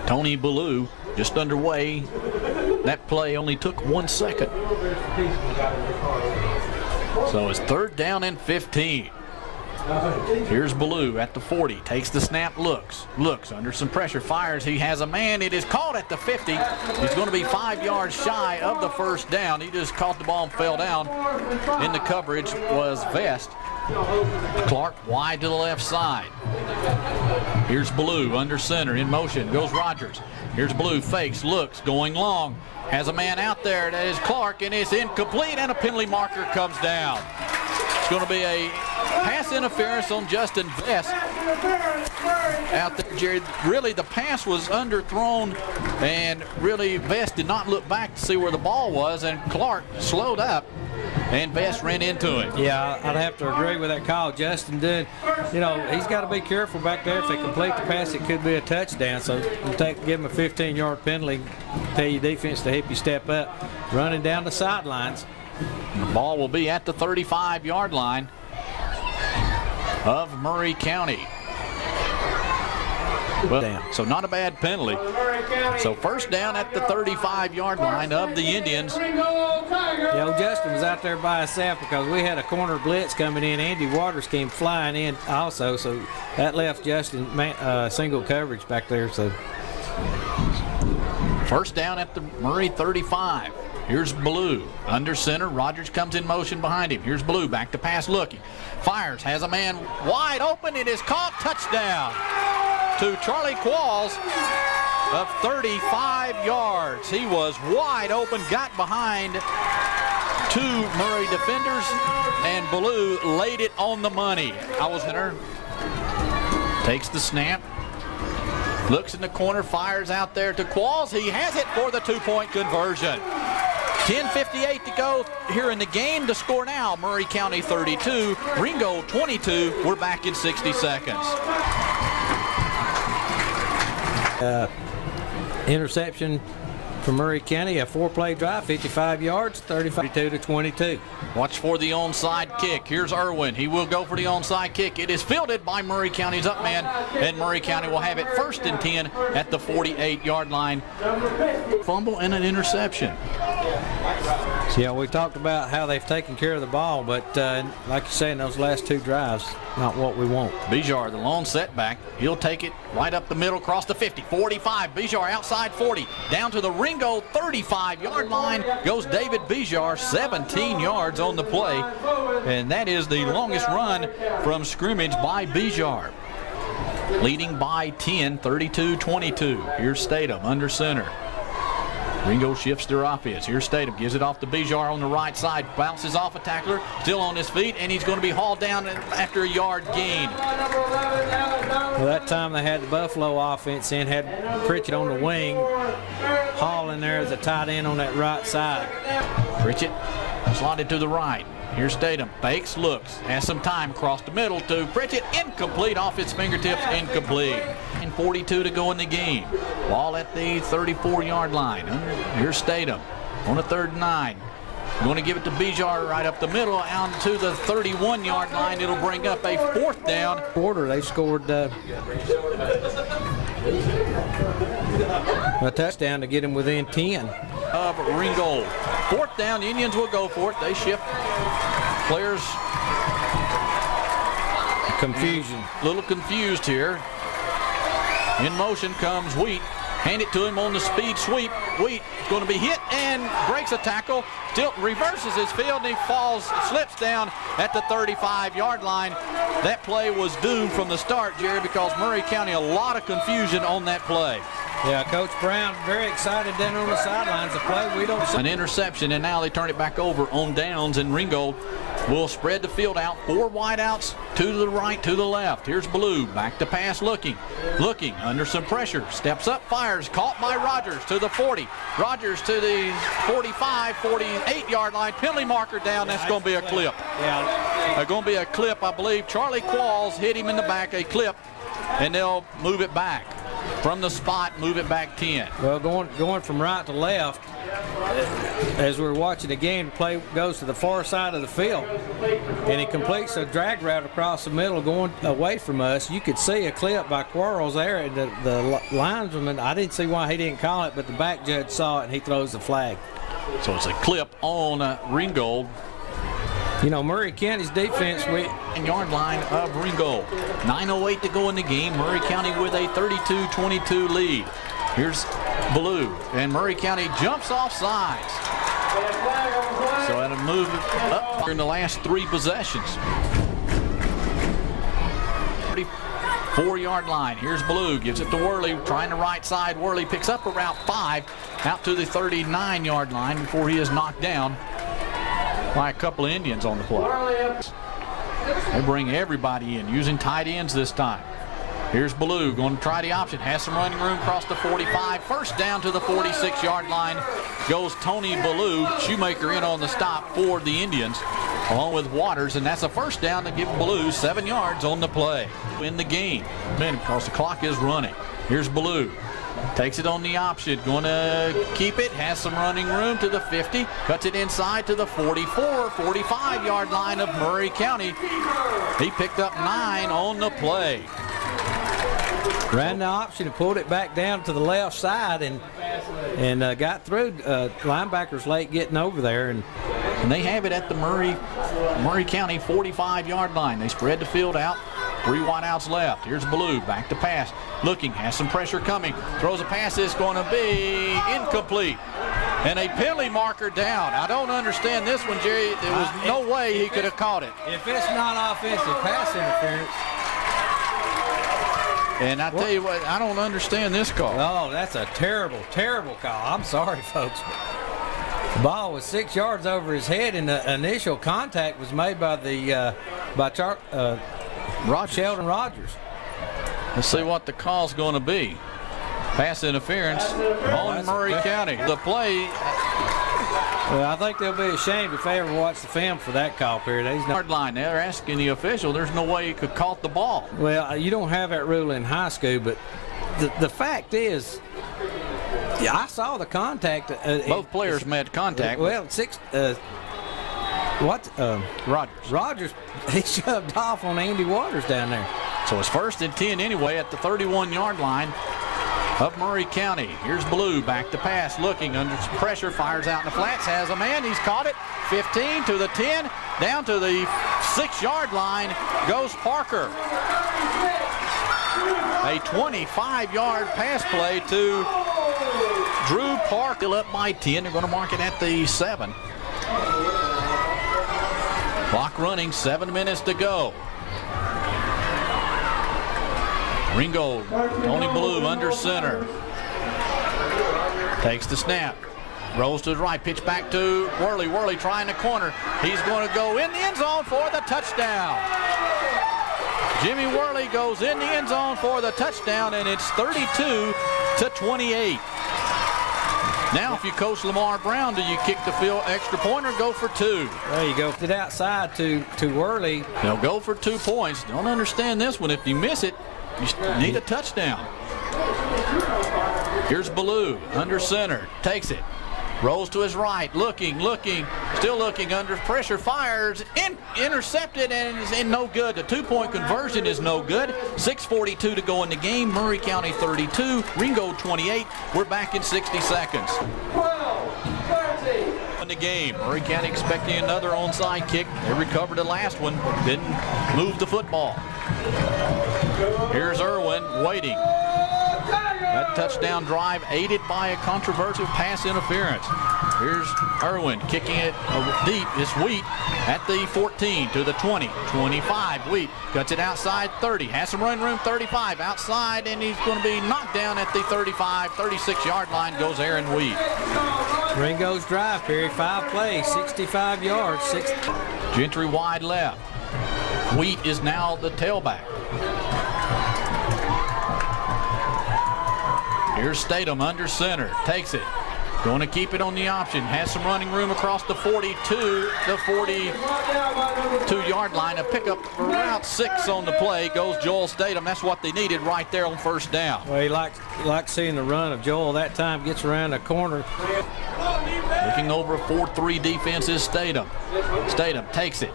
Tony Ballou. Just underway. That play only took 1 second. So it's 3rd down and 15. Here's Ballou at the 40, takes the snap, looks under some pressure, fires. He has a man. It is caught at the 50. He's going to be 5 yards shy of the 1st down. He just caught the ball and fell down. In the coverage was Vest. Clark wide to the left side. Here's Ballou under center in motion. Goes Rogers. Here's Ballou, fakes, looks, going long. Has a man out there. That is Clark, and it's incomplete, and a penalty marker comes down. It's going to be a pass interference on Justin Vest out there, Jerry. Really, the pass was underthrown, and really Vest did not look back to see where the ball was, and Clark slowed up, and Vest ran into him. Yeah, I'd have to agree with that call. Justin did, you know, he's got to be careful back there. If they complete the pass, it could be a touchdown. So you give him a 15-yard penalty, tell your defense to help you step up. Running down the sidelines. The ball will be at the 35-yard line of Murray County. Well, so not a bad penalty. So 1st down at the 35-yard line of the Indians. Yeah, old Justin was out there by himself because we had a corner blitz coming in. Andy Waters came flying in also, so that left Justin single coverage back there. So 1st down at the Murray 35. Here's Ballou under center. Rogers comes in motion behind him. Here's Ballou back to pass, looking. Fires, has a man wide open. It is caught. Touchdown to Charlie Qualls of 35 yards. He was wide open, got behind 2 Murray defenders, and Ballou laid it on the money. Takes the snap. Looks in the corner, fires out there to Qualls. He has it for the two-point conversion. 10:58 to go here in the game. The score now, Murray County 32, Ringgold 22. We're back in 60 seconds. Interception for Murray County, a 4-play drive, 55 yards, 32 to 22. Watch for the onside kick. Here's Irwin. He will go for the onside kick. It is fielded by Murray County's up man, and Murray County will have it 1st and 10 at the 48-yard line. Fumble and an interception. So, yeah, we talked about how they've taken care of the ball, but like you say, in those last 2 drives, not what we want. Bijar, the lone setback. He'll take it right up the middle, across the 50, 45. Bijar outside 40, down to the Ringgold 35-yard line goes David Bijar, 17 yards on the play, and that is the longest run from scrimmage by Bijar. Leading by 10, 32-22. Here's Statham under center. Ringgold shifts their offense. Here's Statham, gives it off to Bijar on the right side, bounces off a tackler, still on his feet, and he's going to be hauled down after a yard gain. Well, that time they had the Buffalo offense in, had Pritchett on the wing, Hall in there as a tight end on that right side. Pritchett slotted to the right. Here's Statham, fakes, looks, has some time across the middle to Pritchett, incomplete off his fingertips, incomplete. And 42 to go in the game. Ball at the 34-yard line. Here's Statham on a 3rd and 9. Going to give it to Bijar right up the middle, out to the 31-yard line. It'll bring up a 4th down. Quarter, they scored a touchdown to get him within 10. Of Ringgold. 4th down, the Indians will go for it. They shift players. Confusion. A little confused here. In motion comes Wheat. Hand it to him on the speed sweep. Wheat is going to be hit and breaks a tackle. Still reverses his field, and he falls, slips down at the 35-yard line. That play was doomed from the start, Jerry, because Murray County, a lot of confusion on that play. Yeah, Coach Brown very excited down on the sidelines. The play we don't see. An interception, and now they turn it back over on downs, and Ringgold will spread the field out. 4 wideouts, 2 to the right, 2 to the left. Here's Blue, back to pass, looking under some pressure. Steps up, fires, caught by Rogers to the 40. Rogers to the 45, 48-yard line. Penalty marker down. That's going to be a clip. Yeah. Going to be a clip, I believe. Charlie Qualls hit him in the back, a clip, and they'll move it back. From the spot, move it back 10. Well, going from right to left, as we're watching the game, the play goes to the far side of the field, and he completes a drag route across the middle going away from us. You could see a clip by Quarles there, and the linesman, I didn't see why he didn't call it, but the back judge saw it, and he throws the flag. So it's a clip on Ringgold. You know, Murray County's defense, yard line of Ringgold. 9:08 to go in the game. Murray County with a 32-22 lead. Here's Blue, and Murray County jumps off sides. So that'll move it up in the last 3 possessions. 34-yard line. Here's Blue, gives it to Worley, trying the right side. Worley picks up around 5, out to the 39-yard line before he is knocked down by a couple of Indians on the play. They bring everybody in, using tight ends this time. Here's Blue, going to try the option, has some running room across the 45. 1st down to the 46-yard line goes Tony Blue. Shoemaker in on the stop for the Indians, along with Waters, and that's a 1st down to give Blue 7 yards on the play. In the game, because the clock is running. Here's Blue. Takes it on the option, going to keep it, has some running room to the 50, cuts it inside to the 44, 45-yard line of Murray County. He picked up 9 on the play. Ran the option and pulled it back down to the left side and got through. Linebackers late getting over there. And they have it at the Murray County 45-yard line. They spread the field out. 3 wideouts left. Here's Blue, back to pass. Looking, has some pressure coming. Throws a pass that's going to be incomplete. And a penalty marker down. I don't understand this one, Jerry. There was no way he could have caught it. If it's not offensive pass interference. And I tell you what, I don't understand this call. Oh, that's a terrible, terrible call. I'm sorry, folks. The ball was 6 yards over his head, and the initial contact was made by Sheldon Rogers. Let's see what the call's going to be. Pass interference on Murray County. The play. Well, I think they'll be ashamed if they ever watch the film for that call period. Yard line. They're asking the official. There's no way he could caught the ball. Well, you don't have that rule in high school, but the fact is, yeah, I saw the contact. Both players made contact. Well, Rogers, he shoved off on Andy Waters down there. So it's 1st and 10 anyway at the 31-yard line of Murray County. Here's Blue back to pass, looking under pressure, fires out in the flats, has a man, he's caught it. 15 to the 10, down to the 6-yard line goes Parker. A 25-yard pass play to Drew Parker. Still up by 10. They're going to mark it at the 7. Clock running, 7 minutes to go. Ringgold, Tony Blue under center. Takes the snap. Rolls to the right, pitch back to Worley. Worley trying the corner. He's going to go in the end zone for the touchdown. Jimmy Worley goes in the end zone for the touchdown, and it's 32-28. Now, if you coach Lamar Brown, do you kick the field extra point or go for 2? There you go. Get outside to Worley. They'll go for 2 points. Don't understand this one. If you miss it, you need a touchdown. Here's Ballou under center. Takes it. Rolls to his right. Looking. Still looking under pressure. Fires. Intercepted and is in no good. The 2-point conversion is no good. 6:42 to go in the game. Murray County 32. Ringgold 28. We're back in 60 seconds. 12-30. In the game. Murray County expecting another onside kick. They recovered the last one. Didn't move the football. Here's Irwin waiting. That touchdown drive aided by a controversial pass interference. Here's Irwin kicking it deep. It's Wheat at the 14 to the 20, 25. Wheat cuts it outside 30. Has some run room 35 outside, and he's going to be knocked down at the 35, 36-yard line goes Aaron Wheat. Ringo's drive period, 5 plays, 65 yards. Gentry wide left. Wheat is now the tailback. Here's Statham under center. Takes it. Going to keep it on the option. Has some running room across the 42, the 42-yard line. A pickup for route 6 on the play. Goes Joel Statham. That's what they needed right there on first down. Well, he likes seeing the run of Joel. That time gets around the corner. Looking over a 4-3 defense is Statham. Statham takes it.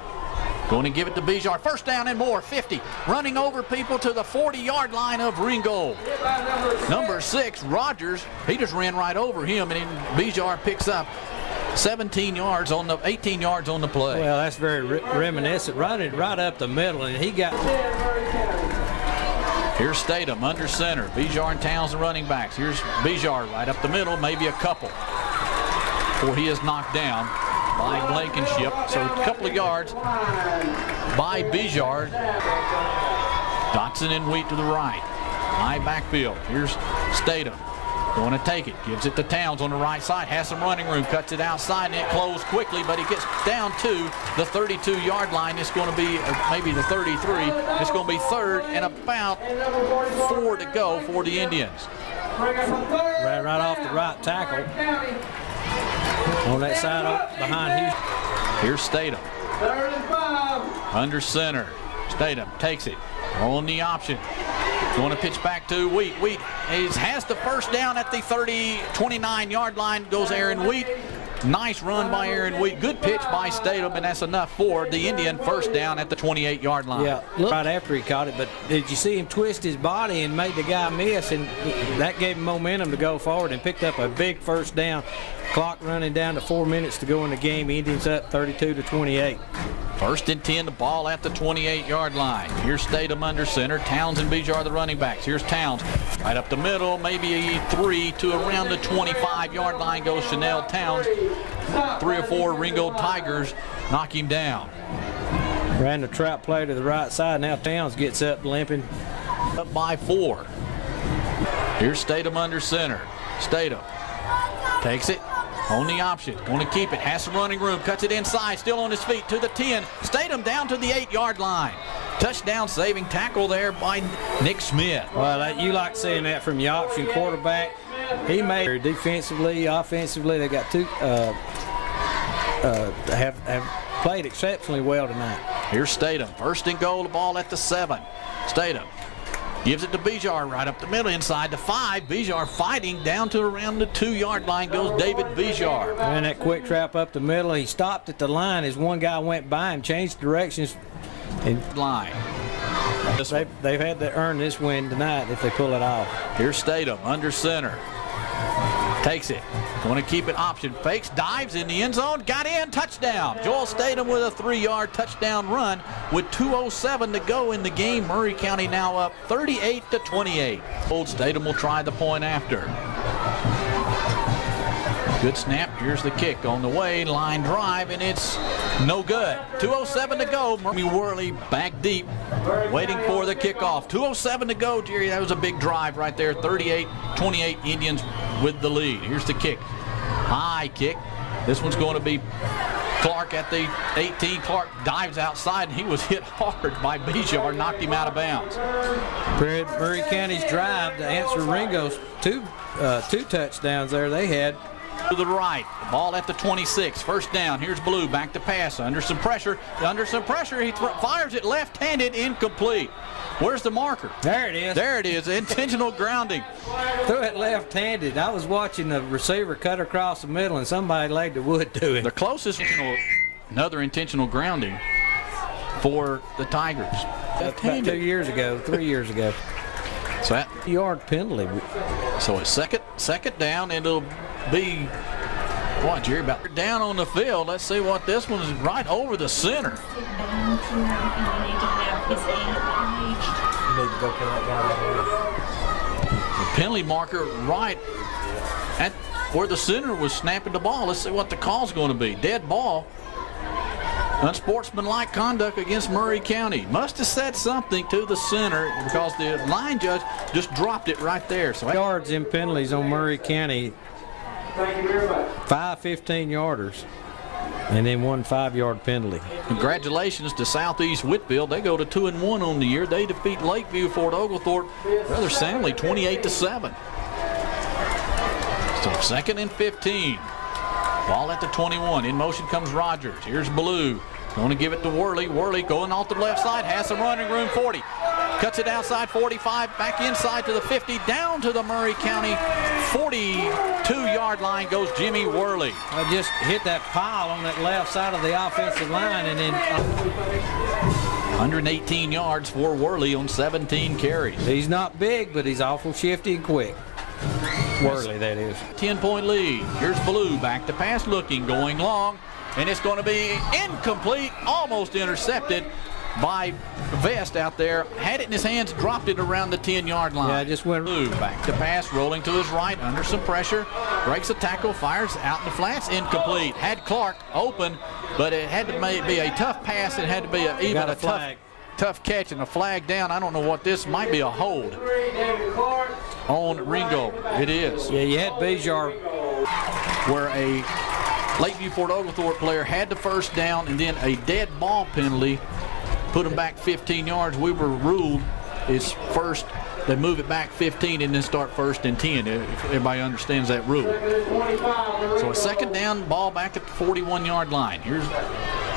Going to give it to Bijar. First down and more. 50. Running over people to the 40-yard line of Ringgold. Number 6, Rogers. He just ran right over him, and Bijar picks up 18 yards on the play. Well, that's very reminiscent. Running right up the middle, and he got. Here's Statham under center. Bijar and Towns the running backs. Here's Bijar right up the middle, maybe a couple. Before he is knocked down by Blankenship. So a couple of yards by Bijar. Dotson and Wheat to the right. High backfield. Here's Statham. Going to take it. Gives it to Towns on the right side. Has some running room. Cuts it outside and it closed quickly, but he gets down to the 32-yard line. It's going to be maybe the 33. It's going to be 3rd and about 4 to go for the Indians. Right off the right tackle. On that side behind Houston. Here's Statham. 3rd and 5. Under center. Statham takes it. On the option. Going to pitch back to Wheat. Wheat has the first down at the 29-yard line. Goes Aaron Wheat. Nice run by Aaron Wheat. Good pitch by Statham, and that's enough for the Indian first down at the 28-yard line. Yeah, right after he caught it, but did you see him twist his body and made the guy miss, and that gave him momentum to go forward and picked up a big first down. Clock running down to 4 minutes to go in the game. Indians up 32-28. 1st and 10, the ball at the 28-yard line. Here's Statham under center. Towns and Bijar the running backs. Here's Towns right up the middle, maybe a 3 to around the 25-yard line goes Chanel Towns. 3 or 4 Ringgold Tigers knock him down. Ran the trap play to the right side. Now Towns gets up limping. Up by 4. Here's Statham under center. Statham takes it. On the option, going to keep it, has some running room, cuts it inside, still on his feet to the 10. Statham down to the 8-yard line. touchdown saving tackle there by Nick Smith. Well, you like seeing that from your option quarterback. He made defensively, offensively. They got two have played exceptionally well tonight. Here's Statham, 1st and goal, the ball at the 7. Statham gives it to Bijar right up the middle, inside the 5. Bijar fighting down to around the 2-yard line goes David Bijar. And that quick trap up the middle, he stopped at the line as one guy went by him, changed directions. And line. they've had to earn this win tonight if they pull it off. Here's Statham under center. Takes it. Going to keep it option. Fakes, dives in the end zone. Got in. Touchdown. Joel Statham with a 3-yard touchdown run with 2:07 to go in the game. Murray County now up 38-28. Old Statham will try the point after. Good snap. Here's the kick on the way. Line drive, and it's no good. 2:07 to go. Murray Worley back deep, waiting for the kickoff. 2:07 to go, Jerry. That was a big drive right there. 38-28 Indians with the lead. Here's the kick. High kick. This one's going to be Clark at the 18. Clark dives outside, and he was hit hard by Bijar, knocked him out of bounds. Murray County's drive to answer Ringold's two touchdowns there they had. To the right, the ball at the 26. 1st down. Here's Blue back to pass under some pressure. He fires it left-handed, incomplete. Where's the marker? There it is. There it is. Intentional grounding. Threw it left-handed. I was watching the receiver cut across the middle, and somebody laid the wood to it. The closest, another intentional grounding for the Tigers. About 2 years ago, 3 years ago. So that yard penalty. So it's second down, and it'll be what, Jerry, about down on the field. Let's see what this one is, right over the center. The penalty marker right at where the center was snapping the ball. Let's see what the call's going to be. Dead ball. Unsportsmanlike conduct against Murray County. Must have said something to the center because the line judge just dropped it right there. So yards in penalties on Murray County. Thank you very much. 5 15-yarders, and then 1 5-yard penalty. Congratulations to Southeast Whitfield. They go to 2-1 on the year. They defeat Lakeview Fort Oglethorpe rather soundly, 28-7. So 2nd and 15. Ball at the 21. In motion comes Rogers. Here's Blue. Going to give it to Worley. Worley going off the left side. Has some running room. 40. Cuts it outside. 45. Back inside to the 50. Down to the Murray County 42-yard line goes Jimmy Worley. I just hit that pile on that left side of the offensive line, and then 118 yards for Worley on 17 carries. He's not big, but he's awful shifty and quick. Worley, that is. 10-point lead. Here's Blue back to pass, looking, going long, and it's going to be incomplete, almost intercepted by Vest out there. Had it in his hands, dropped it around the 10-yard line. Yeah, just went. Blue back to pass, rolling to his right, under some pressure, breaks a tackle, fires out in the flats, incomplete. Had Clark open, but it had to be a tough pass. It had to be even a tough catch and a flag down. I don't know what this might be, a hold on Ringgold. It is. Yeah, you had Bijar where a Lakeview Fort Oglethorpe player had the 1st down and then a dead ball penalty put them back 15 yards. We were ruled is first. They move it back 15 and then start 1st and 10. If everybody understands that rule. So a 2nd down, ball back at the 41-yard line. Here's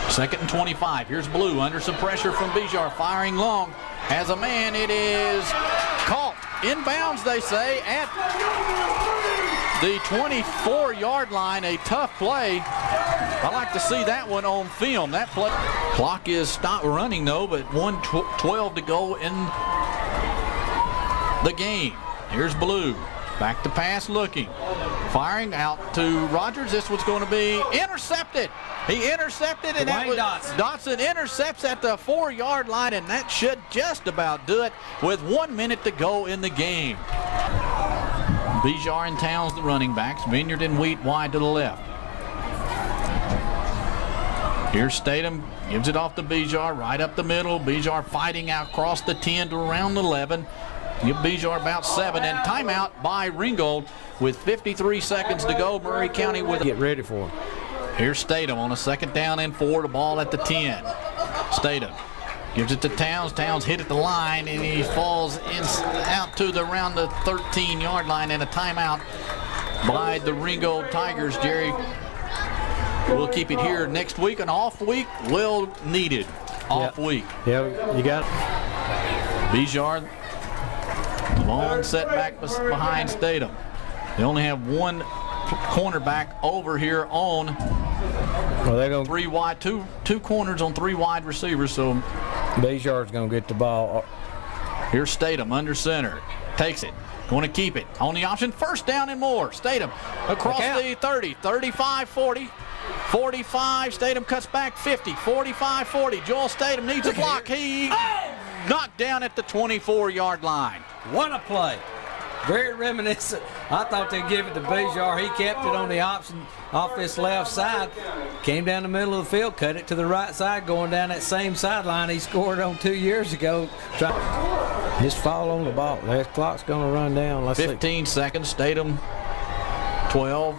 2nd and 25. Here's Blue under some pressure from Bijar, firing long. Has a man. It is caught inbounds, they say, at the 24-yard line. A tough play. I like to see that one on film. That play. Clock is stopped running though, but 1:12 to go in the game. Here's Blue. Back to pass, looking. Firing out to Rogers. This one's going to be intercepted. He intercepted, and that was Dotson intercepts at the 4-yard line, and that should just about do it with 1 minute to go in the game. Bijar and Towns, the running backs. Vineyard and Wheat wide to the left. Here's Statham, gives it off to Bijar, right up the middle. Bijar fighting out across the 10 to around the 11. Give Bijar about 7, and timeout by Ringgold with 53 seconds to go. Murray County with get ready for him. Here's Statham on a 2nd down and 4. The ball at the 10. Statham Gives it to Towns. Towns hit at the line, and he falls out to around the 13-yard line, and a timeout by the Ringgold Tigers. Jerry, we'll keep it here next week. An off week, well needed. Off week. Yeah, you got it. Bijar, long setback behind Statham. They only have one cornerback over here on Well, they're going. 3 wide, two corners on 3 wide receivers. So Bijar's going to get the ball. here's Statham under center. Takes it. Going to keep it. On the option, first down and more. Statham across the 30, 35, 40, 45. Statham cuts back 50, 45, 40. Joel Statham needs a block. He knocked down at the 24-yard line. What a play. Very reminiscent. I thought they'd give it to Bijar. He kept it on the option off this left side. Came down the middle of the field, cut it to the right side, going down that same sideline he scored on 2 years ago. Just fall on the ball. That clock's going to run down. Let's 15 seconds. Statham 12.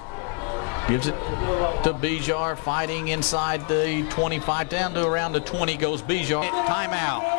Gives it to Bijar, fighting inside the 25. Down to around the 20 goes Bijar. Timeout.